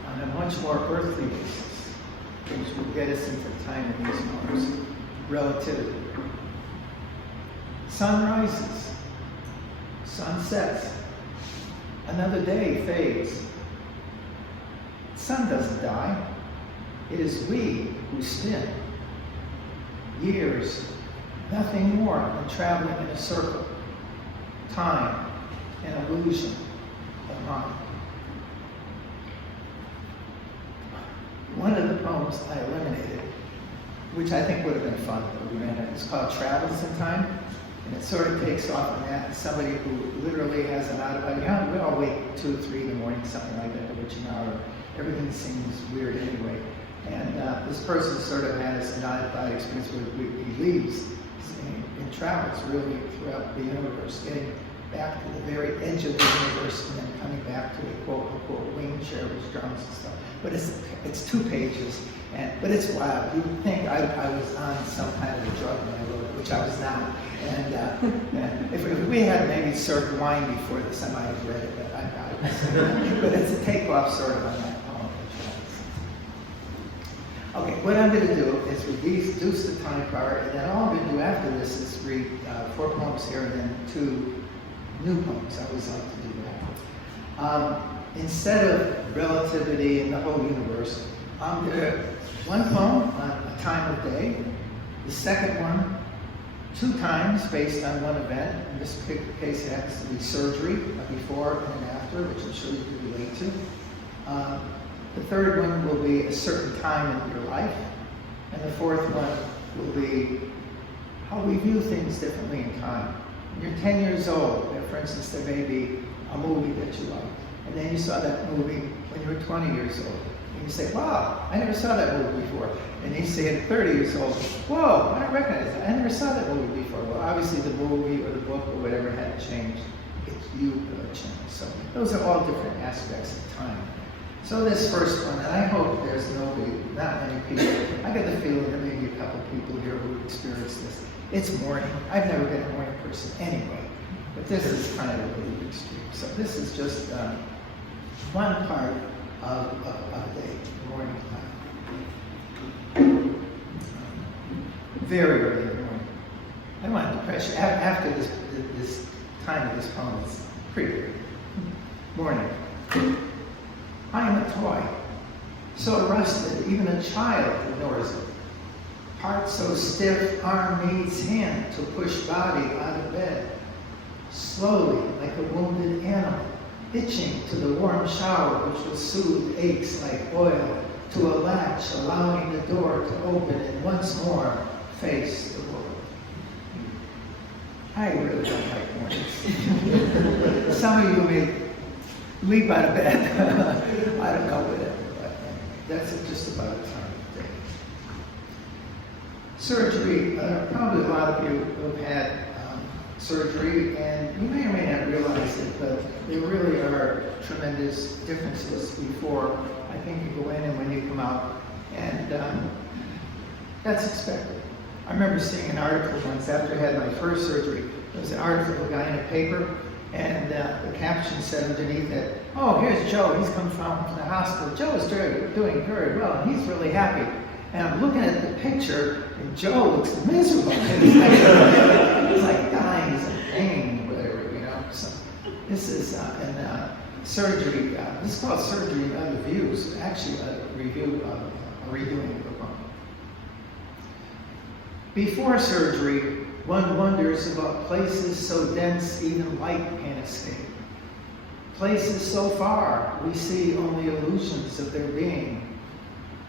On a much more earthly basis, which will get us into time in these moments, relativity. Sun rises, sun sets, another day fades. Sun doesn't die. It is we who spin. Years, nothing more than traveling in a circle. Time, an illusion of mind. One of the poems I eliminated, which I think would have been fun, but we ran it. It's called Travels in Time, and it sort of takes off on that. Somebody who literally has an out-of-body, we all wake 2 or 3 in the morning, something like that, witching hour. Everything seems weird anyway. And this person sort of has an out-of-body experience where he leaves and travels really throughout the universe, getting back to the very edge of the universe and then coming back to a quote-unquote wing chair with drums and stuff. But it's 2 pages, but it's wild. You would think I was on some kind of a drug when I wrote it, which I was not. And if we had maybe served wine before this, I might have read it, but I was. But it's a takeoff sort of on that poem. Okay, what I'm going to do is reduce the time part, and then all I'm going to do after this is read 4 poems here and then 2 new poems. I always like to do that. Instead of relativity in the whole universe, I'm going to one poem on a time of day, the second one 2 times based on one event. In this case, it happens to be surgery, a before and an after, which I'm sure you can relate to. The third one will be a certain time in your life. And the fourth one will be how we view things differently in time. When you're 10 years old, for instance, there may be a movie that you like. And then you saw that movie when you were 20 years old. And you say, wow, I never saw that movie before. And you say at 30 years old, whoa, I don't recognize that. I never saw that movie before. Well, obviously the movie or the book or whatever had changed. It's you that have changed. So those are all different aspects of time. So this first one, and I hope there's not many people. I get the feeling there may be a couple people here who experienced this. It's morning. I've never been a morning person anyway, but this is kind of a really extreme. So this is just one part of a day, the morning time. Very early in the morning. I don't want to depress you. After this time of this poem, it's pretty early. Morning. I am a toy, so rusted, even a child ignores it. Heart so stiff, arm needs hand to push body out of bed. Slowly, like a wounded animal, itching to the warm shower which will soothe aches like oil, to a latch allowing the door to open and once more face the world. I really don't like mornings. Some of you may leap out of bed. I don't know whatever, but that's just about the time of day. Surgery, probably a lot of you have had surgery, and you may or may not realize it, but there really are tremendous differences before I think you go in and when you come out, and that's expected. I remember seeing an article once after I had my first surgery. There was an article of a guy in a paper, and the caption said underneath it, oh, here's Joe. He's come from the hospital. Joe is doing very well, and he's really happy. And I'm looking at the picture, and Joe looks miserable. He's like dying, he's in pain, whatever, you know. So this is, surgery. This is called Surgery and Other Views. Actually, a redoing of the poem. Before surgery, one wonders about places so dense even light can't escape. Places so far, we see only illusions of their being.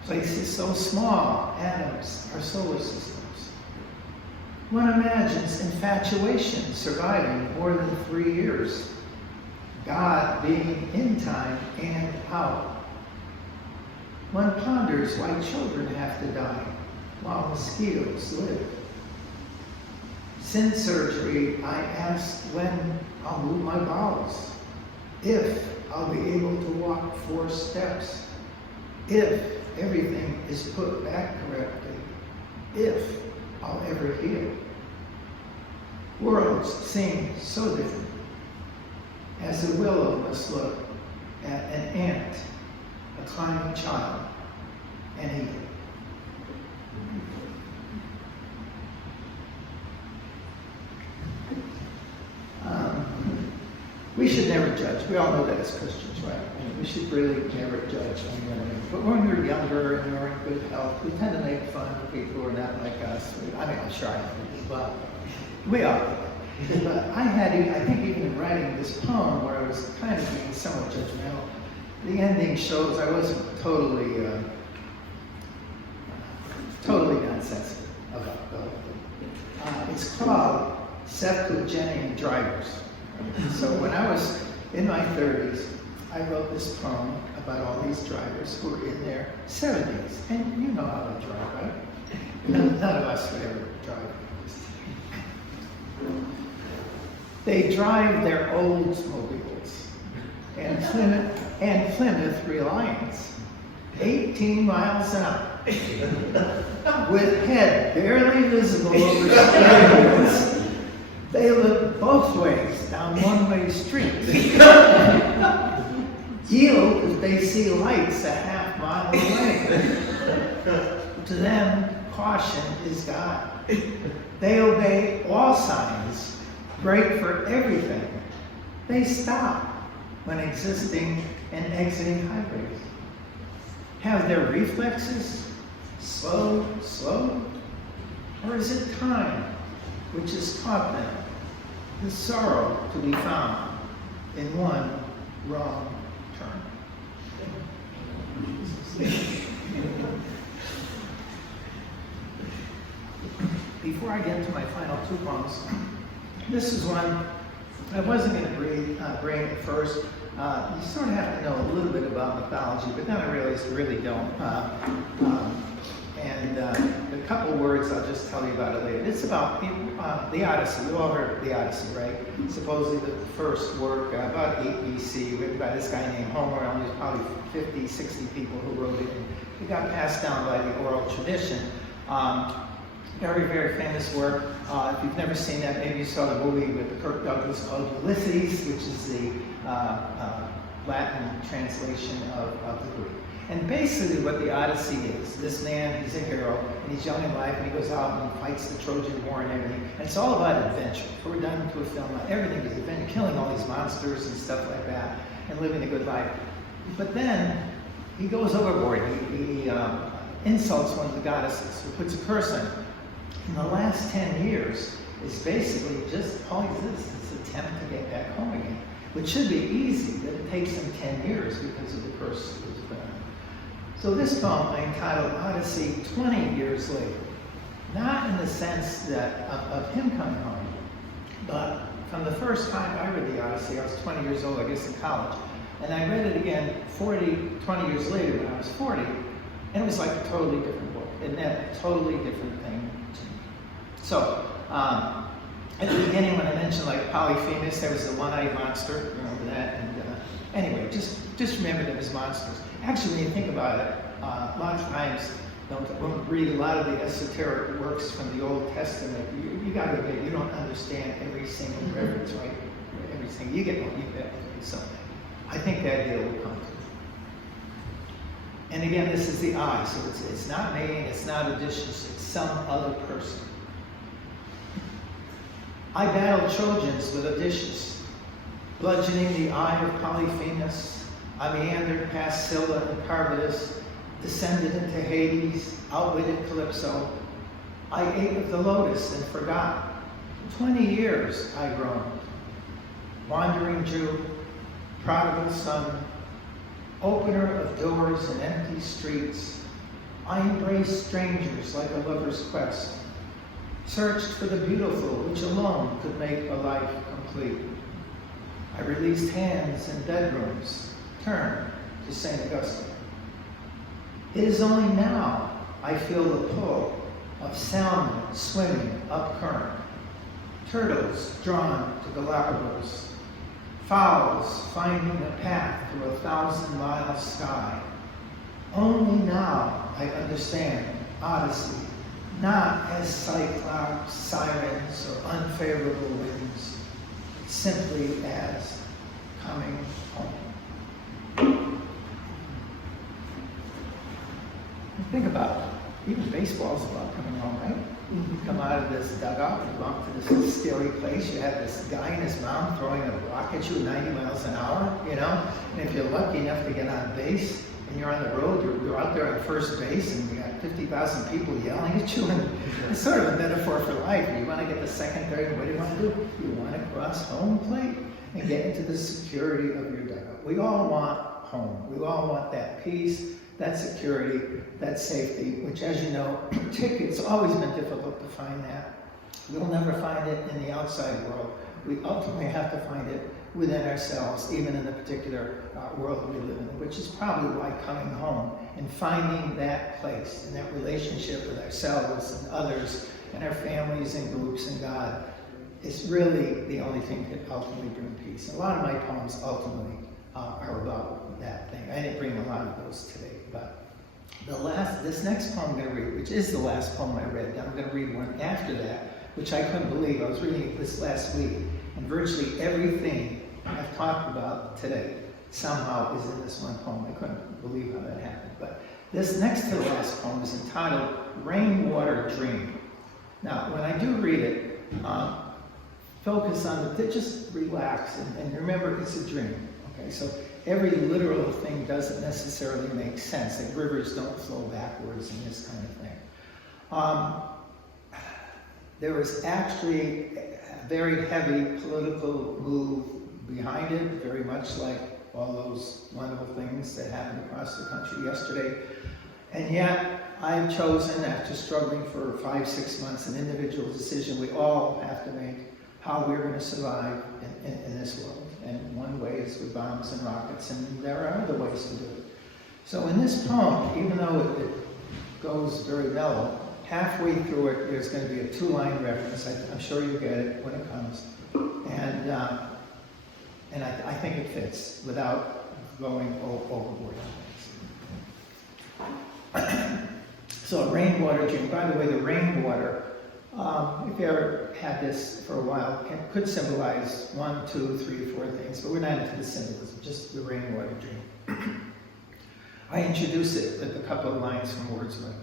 Places so small, atoms, our solar systems. One imagines infatuation surviving more than 3 years. God being in time and out. One ponders why children have to die while mosquitoes live. Since surgery, I asked when I'll move my bowels, if I'll be able to walk 4 steps, if everything is put back correctly, if I'll ever heal. Worlds seem so different, as a willow must look at an ant, a climbing child, and eagle. We should never judge. We all know that as Christians, right? I mean, we should really never judge anyone. But when we were younger and we were in good health, we tend to make fun of people who are not like us. I mean, I'm sure I do, but we all do. But I think even in writing this poem, where I was kind of being somewhat judgmental, the ending shows I wasn't totally nonsensical about the whole thing. It's called Septuagenarian Drivers. So when I was in my 30s, I wrote this poem about all these drivers who were in their 70s. And you know how they drive, right? None of us would ever drive. They drive their Oldsmobiles and Plymouth Reliance, 18 miles an hour, with head barely visible over steering wheels. They look both ways down one-way streets. Yield if they see lights a half mile away. To them, caution is God. They obey all signs, brake for everything. They stop when existing and exiting highways. Have their reflexes slow? Or is it time which has taught them the sorrow to be found in one wrong turn? Before I get to my final 2 poems, this is one I wasn't going to bring at first. You sort of have to know a little bit about mythology, but then I realized you really don't. A couple of words, I'll just tell you about it later. It's about the Odyssey. You all heard of the Odyssey, right? Supposedly the first work, about 8 BC, written by this guy named Homer. There's probably 50, 60 people who wrote it. And it got passed down by the oral tradition. Very, very famous work. If you've never seen that, maybe you saw the movie with Kirk Douglas called Ulysses, which is the Latin translation of the Greek. And basically what the Odyssey is, this man, he's a hero, and he's young in life, and he goes out and fights the Trojan War and everything. And it's all about adventure. If we're done into a film, everything is adventure, killing all these monsters and stuff like that, and living a good life. But then he goes overboard. He insults one of the goddesses, who puts a curse on him. In the last 10 years, it's basically just all he does is attempt to get back home again, which should be easy, but it takes him 10 years because of the curse that was put on him. So this poem I entitled Odyssey 20 Years Later. Not in the sense that of him coming home, but from the first time I read the Odyssey, I was 20 years old, I guess in college, and I read it again 20 years later when I was 40, and it was like a totally different book. It meant a totally different thing to me. So, at the beginning when I mentioned like Polyphemus, there was the one-eyed monster, remember that? And anyway, just remember there was monsters. Actually, when you think about it, a lot of times, when we read a lot of the esoteric works from the Old Testament, you got to admit, you don't understand every single reference, right? Everything. You get what you get. So, I think the idea will come to me. And again, this is the I, so it's not me, it's not Odysseus, it's some other person. I battled Trojans with Odysseus, bludgeoning the eye of Polyphemus, I meandered past Scylla and Charybdis, descended into Hades, outwitted Calypso. I ate of the lotus and forgot. 20 years I groaned. Wandering Jew, prodigal son, opener of doors in empty streets, I embraced strangers like a lover's quest, searched for the beautiful which alone could make a life complete. I released hands in bedrooms, turned to St. Augustine. It is only now I feel the pull of salmon swimming up current, turtles drawn to Galapagos, fowls finding a path through a 1,000-mile sky. Only now I understand Odyssey, not as cyclops, sirens, or unfavorable winds, simply as coming home. Think about it. Even baseball's about coming home, right? You come out of this dugout, you walk to this scary place, you have this guy in his mound throwing a rock at you at 90 miles an hour, you know? And if you're lucky enough to get on base, and you're on the road, you're out there on first base, and you got 50,000 people yelling at you, and it's sort of a metaphor for life. You want to get the second, third, what do you want to do? You want to cross home plate and get into the security of your dugout. We all want home. We all want that peace, that security, that safety, which, as you know, it's always been difficult to find that. We'll never find it in the outside world. We ultimately have to find it within ourselves, even in the particular world we live in, which is probably why coming home and finding that place and that relationship with ourselves and others and our families and groups and God is really the only thing that can ultimately bring peace. A lot of my poems ultimately are about that thing. I didn't bring a lot of those today, but this next poem I'm going to read, which is the last poem I read, I'm going to read one after that, which I couldn't believe. I was reading it this last week, and virtually everything I've talked about today somehow is in this one poem. I couldn't believe how that happened. But this next to the last poem is entitled Rainwater Dream. Now, when I do read it, focus on it, just relax, and remember it's a dream. Okay, so every literal thing doesn't necessarily make sense. Like rivers don't flow backwards and this kind of thing. There was actually a very heavy political move behind it, very much like all those wonderful things that happened across the country yesterday. And yet, I've chosen, after struggling for 5-6 months, an individual decision we all have to make, how we're going to survive in this world. And one way is with bombs and rockets, and there are other ways to do it. So in this poem, even though it goes very mellow, halfway through it, there's going to be a 2-line reference. I'm sure you'll get it when it comes. And I think it fits without going overboard on things. So a rainwater dream. By the way, the rainwater, if you ever had this for a while, could symbolize 1, 2, 3, 4 things, but we're not into the symbolism, just the rainwater dream. I introduce it with a couple of lines from Wordsworth.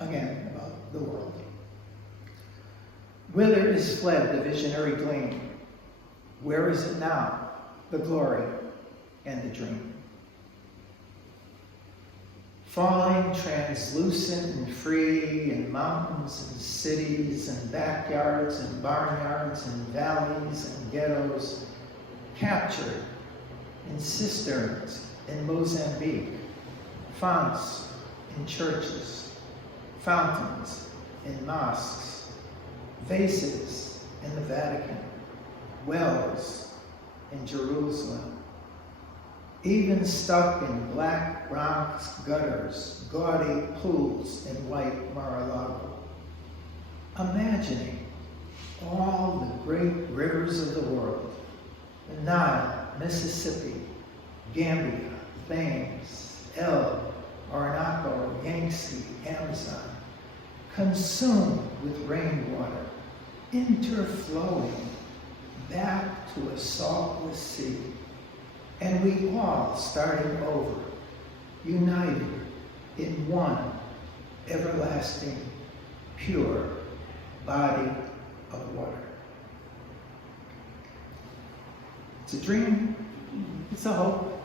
Again, about the world. Whither is fled the visionary gleam? Where is it now, the glory and the dream? Falling translucent and free in mountains and cities and backyards and barnyards and valleys and ghettos, captured in cisterns in Mozambique, fonts in churches, fountains in mosques, vases in the Vatican, wells in Jerusalem, even stuck in black Bronx gutters, gaudy pools in white Mar-a-Lago. Imagining all the great rivers of the world, the Nile, Mississippi, Gambia, Thames, Elbe, Orinoco, Yangtze, Amazon, consumed with rainwater, interflowing back to a saltless sea, and we all starting over, united in one everlasting, pure body of water. It's a dream, it's a hope,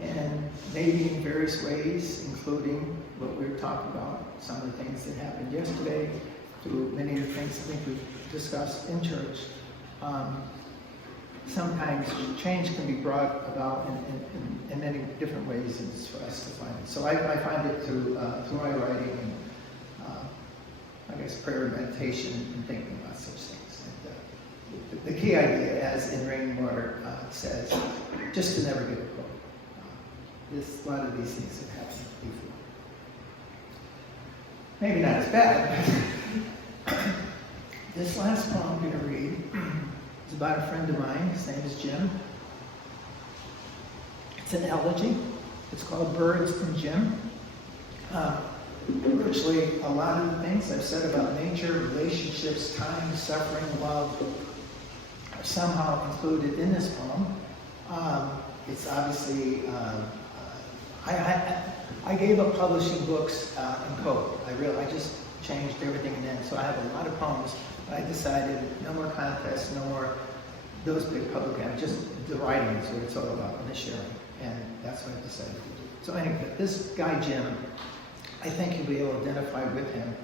and maybe in various ways, including what we were talking about, some of the things that happened yesterday, through many of the things I think we've discussed in church. Sometimes change can be brought about in many different ways, and it's for us to find it. So I find it through my writing and I guess prayer and meditation and thinking about such things. And, the key idea, as in Rain and Water says, just to never give up hope. A lot of these things have happened before. Maybe not as bad. This last poem I'm going to read is about a friend of mine. His name is Jim. It's an elegy. It's called Birds from Jim. Virtually a lot of the things I've said about nature, relationships, time, suffering, love are somehow included in this poem. It's obviously, I gave up publishing books in code. I just changed everything then. So I have a lot of poems. I decided no more contests, no more those big publications, just the writing is what it's all about, and the sharing. And that's what I decided to do. So anyway, this guy Jim, I think you'll be able to identify with him.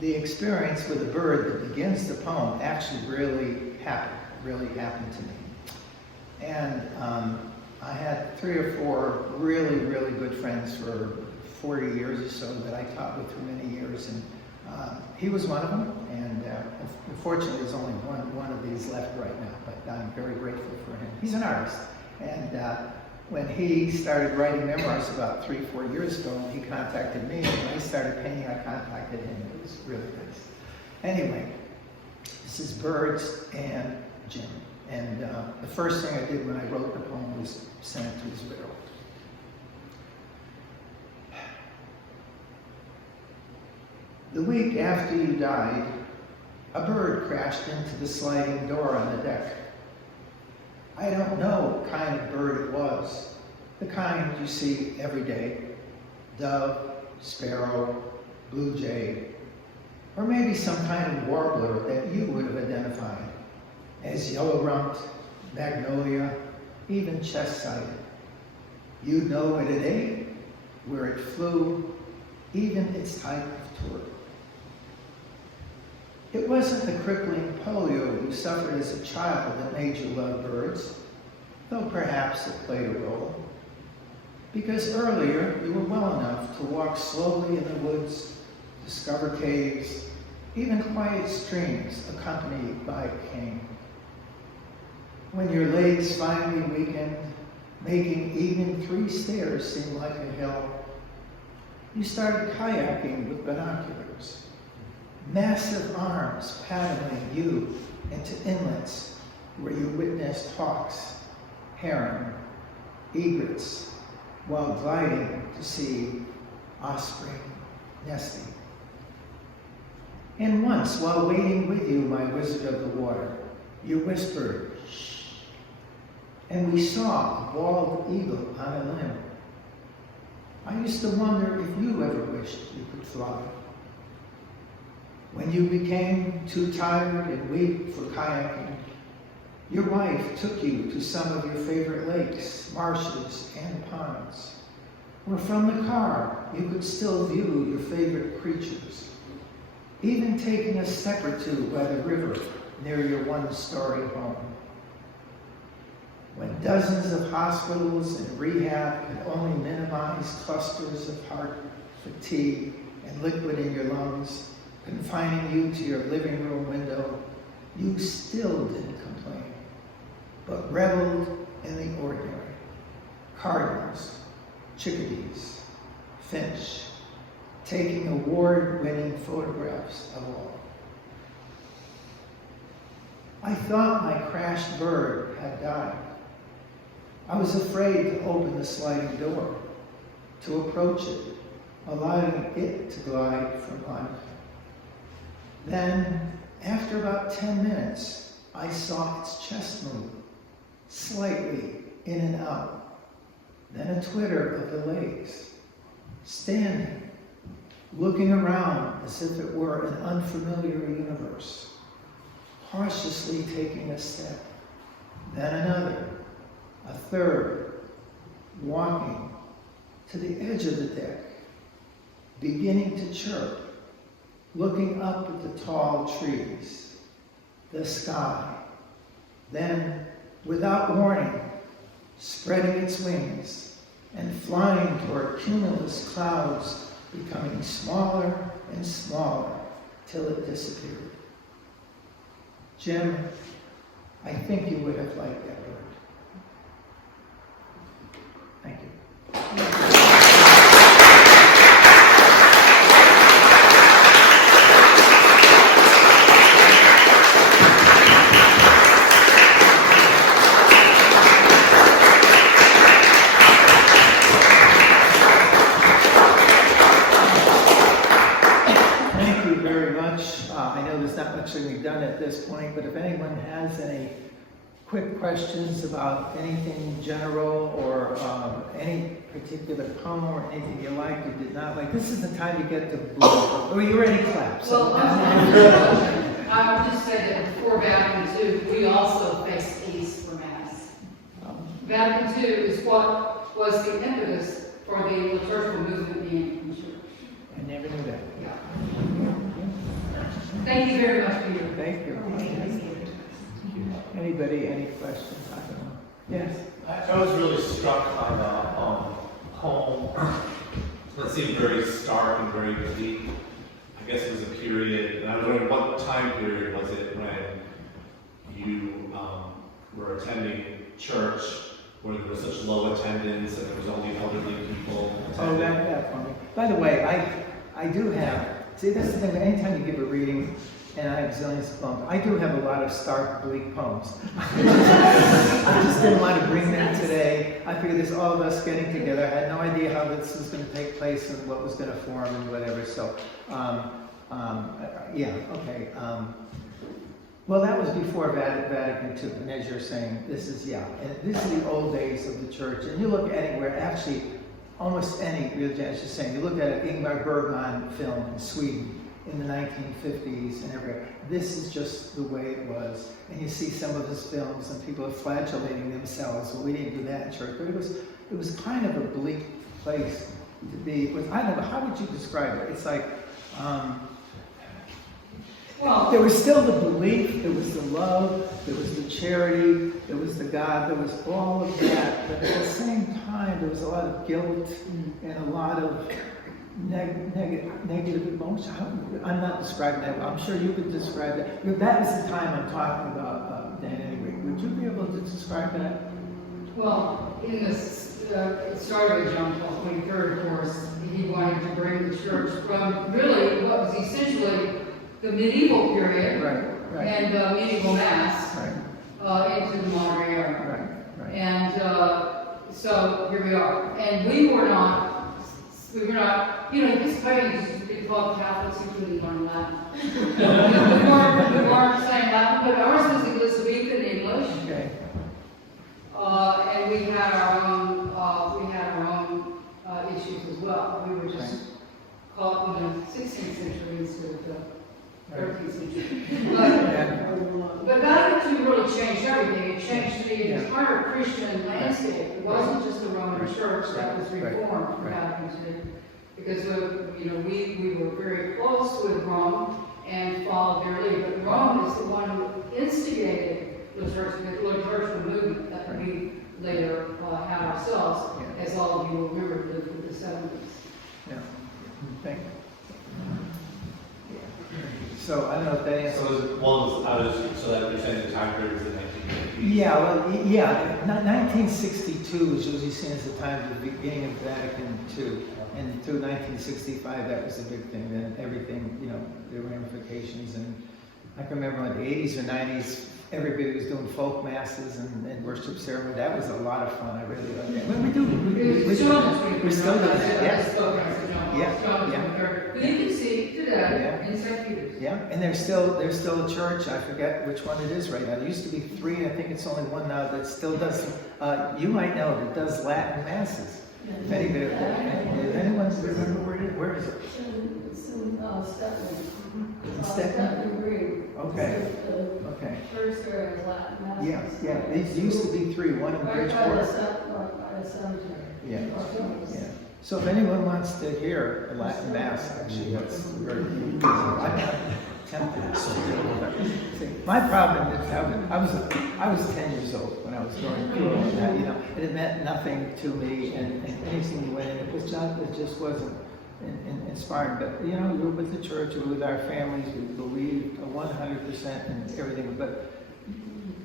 The experience with a bird that begins the poem actually really happened to me. And I had 3 or 4 really, really good friends for 40 years or so that I taught with for many years, and he was one of them, and unfortunately there's only one of these left right now, but I'm very grateful for him. He's an artist, and when he started writing memoirs about 3 or 4 years ago, he contacted me, and when he started painting, I contacted him. It was really nice. Anyway, this is Birds and Jim, and the first thing I did when I wrote the poem was send it to his widow. The week after you died, a bird crashed into the sliding door on the deck. I don't know what kind of bird it was, the kind you see every day, dove, sparrow, blue jay, or maybe some kind of warbler that you would have identified as yellow-rumped, magnolia, even chest-sided. You'd know what it ate, where it flew, even its type of tour. It wasn't the crippling polio you suffered as a child that made you love birds, though perhaps it played a role. Because earlier you were well enough to walk slowly in the woods, discover caves, even quiet streams accompanied by a cane. When your legs finally weakened, making even 3 stairs seem like a hill, you started kayaking with binoculars. Massive arms paddling you into inlets where you witnessed hawks, heron, egrets, while gliding to see osprey nesting. And once, while waiting with you, my wizard of the water, you whispered, "Shh," and we saw a bald eagle on a limb. I used to wonder if you ever wished you could fly. When you became too tired and weak for kayaking, your wife took you to some of your favorite lakes, marshes, and ponds, where from the car you could still view your favorite creatures, even taking a step or two by the river near your 1-story home. When dozens of hospitals and rehab could only minimize clusters of heart, fatigue, and liquid in your lungs, confining you to your living room window, you still didn't complain, but reveled in the ordinary. Cardinals, chickadees, finch, taking award-winning photographs of all. I thought my crashed bird had died. I was afraid to open the sliding door, to approach it, allowing it to glide from life. Then, after about 10 minutes, I saw its chest move, slightly in and out, then a twitter of the legs, standing, looking around as if it were an unfamiliar universe, cautiously taking a step, then another, a third, walking to the edge of the deck, beginning to chirp, looking up at the tall trees, the sky, then, without warning, spreading its wings and flying toward cumulus clouds, becoming smaller and smaller till it disappeared. Jim, I think you would have liked that word. Thank you. Thank you very much. I know there's not much that we've done at this point, but if anyone has any quick questions about anything general or any particular poem or anything you liked or did not like, this is the time you get to blow. Or you already clapped. So. Well, I would just say that before Vatican II, we also faced peace for Mass. Vatican II is what was the impetus for the liturgical movement being in church. I never knew that. Yeah. Thank you very much, Peter. Thank you. Anybody, any questions? I don't know. Yes. I was really struck by the poem that seemed very stark and very bleak. I guess it was a period, and I was wondering what time period was it when you were attending church where there was such low attendance and there was only elderly people attending? Oh, that for me. By the way, I do have, see, that's the thing, anytime you give a reading, and I have zillions of poems, I do have a lot of stark, bleak poems. I just didn't want to bring them today. I figured there's all of us getting together. I had no idea how this was going to take place and what was going to form and whatever, so, yeah, okay. Well, that was before Vatican II, and as you're saying, this is, yeah, and this is the old days of the church, and you look anywhere, actually, almost any, as you're saying, you look at an Ingmar Bergman film in Sweden in the 1950s and everywhere. This is just the way it was. And you see some of his films and people are flagellating themselves. Well, we didn't do that in church, but it was kind of a bleak place to be. I don't know, how would you describe it? It's like, Well, there was still the belief, there was the love, there was the charity, there was the God, there was all of that. But at the same time, there was a lot of guilt and a lot of negative emotion. I'm not describing that. I'm sure you could describe that. That is the time I'm talking about, Dan, anyway. Would you be able to describe that? well, in this, it started with John Paul 23rd, of course. He wanted to bring the church from really what was essentially the medieval period Right. and medieval Mass Right. into the modern era. Right. And so here we are. And we were not, you know, this page, we call Catholics, you couldn't learn Latin. we weren't saying Latin, but ours was Elizabethan English. Okay. And we had our own, issues as well. We were just caught in the 16th century instead of the 13th century. But Vatican II really changed everything. It changed the entire Christian landscape. It wasn't just the Roman Church that was reformed from Vatican II, because we were very close with Rome and followed their lead. But Rome is the one who instigated the liturgical movement that we later had ourselves, as all of you will remember lived with the 70s. Yeah. Thank you. So I don't know if that answers. So that you're saying the time period was the 1950s? Yeah, well, yeah. 1962 is usually seen as the time of the beginning of Vatican II, and through 1965 that was a big thing. Then everything, the ramifications, and I can remember in the 80s or 90s, everybody was doing folk masses and worship ceremony. That was a lot of fun. I really loved it. Well, we still do it. Yeah. But you can see today in St. Peter's. Yeah, and there's still a church. I forget which one it is right now. There used to be 3, and I think it's only 1 now that still does. You might know that does Latin masses. If anybody, if anyone remember where it is, where is it? It's in Stepney. Stepney? Okay, okay. First grade Latin mass. Yeah, yeah, these used to be 3, one in Right by Bridgeport. the cemetery. Yeah, yeah. So if anyone wants to hear a Latin mass, actually, that's very easy. I'm not tempted to do it. See, my problem is I was 10 years old when I was going through all that, you know, and it meant nothing to me, and anything you went in, it just wasn't inspiring. But, you know, we were with the church, we were with our families, we believed 100% in everything, but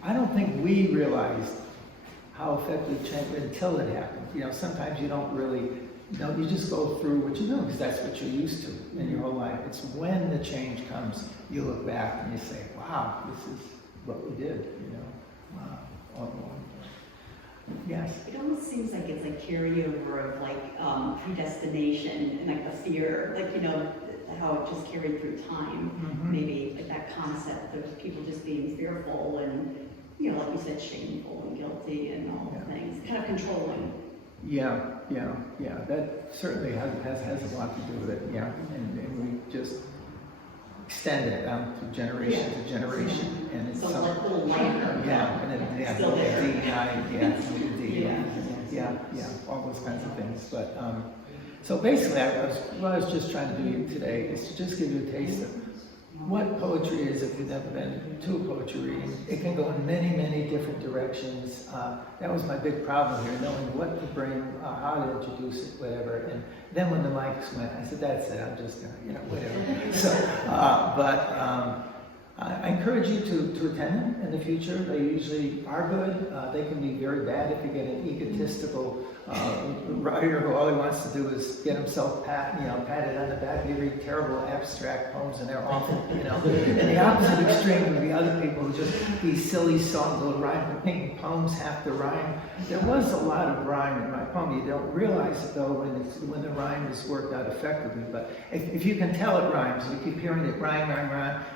I don't think we realized how effective change until it happened. You know, sometimes you don't really know, you just go through what you know because that's what you're used to in your whole life. It's when the change comes, you look back and you say, wow, this is what we did, you know, wow, all along. Yes. It almost seems like it's like carryover of like predestination and like the fear, like, you know, how it just carried through time. Mhm. Maybe like that concept of people just being fearful and, you know, like you said, shameful and guilty and all the things, kind of controlling. Yeah. That certainly has a lot to do with it. Yeah, and we just extend it down to generation to generation, and it's So like a little lighter. yeah, and then Still there. Yeah, all those kinds of things. But so basically, what I was just trying to do today is to just give you a taste of what poetry is. If you've never been to a poetry reading, it can go in many, many different directions. That was my big problem here, knowing what to bring, how to introduce it, whatever. And then when the mics went, I said, that's it, I'm just gonna, you know, whatever. So, I encourage you to attend them in the future. They usually are good. They can be very bad if you get an egotistical writer who all he wants to do is get himself patted on the back. They read terrible abstract poems and they're awful, you know. And the opposite extreme would be other people who just these silly songs will rhyme, making poems have to rhyme. There was a lot of rhyme in my poem. You don't realize it though when the rhyme is worked out effectively. But if you can tell it rhymes, you keep hearing it rhyme,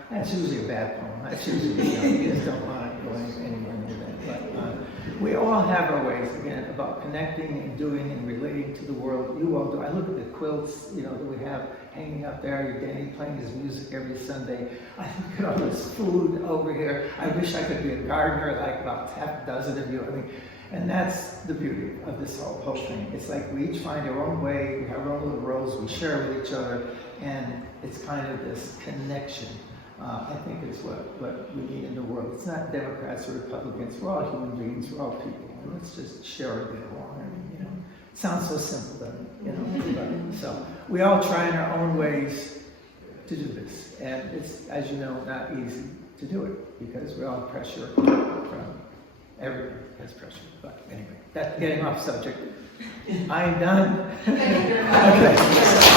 that's usually a bad poem. That's usually, you just don't want to go anywhere near that. But we all have our ways, again, about connecting and doing and relating to the world. You all do. I look at the quilts, you know, that we have hanging up there. Your Danny playing his music every Sunday. I look at all this food over here. I wish I could be a gardener like about half a dozen of you. I mean, and that's the beauty of this whole thing. It's like we each find our own way. We have our own little roles. We share with each other. And it's kind of this connection. I think is what we need in the world. It's not Democrats or Republicans. We're all human beings. We're all people. And let's just share and get along. And, you know, it sounds so simple, doesn't it? You know. But, so we all try in our own ways to do this, and it's, as you know, not easy to do it because we all have pressure from everyone has pressure. But anyway, that's getting off subject. I'm done. Okay.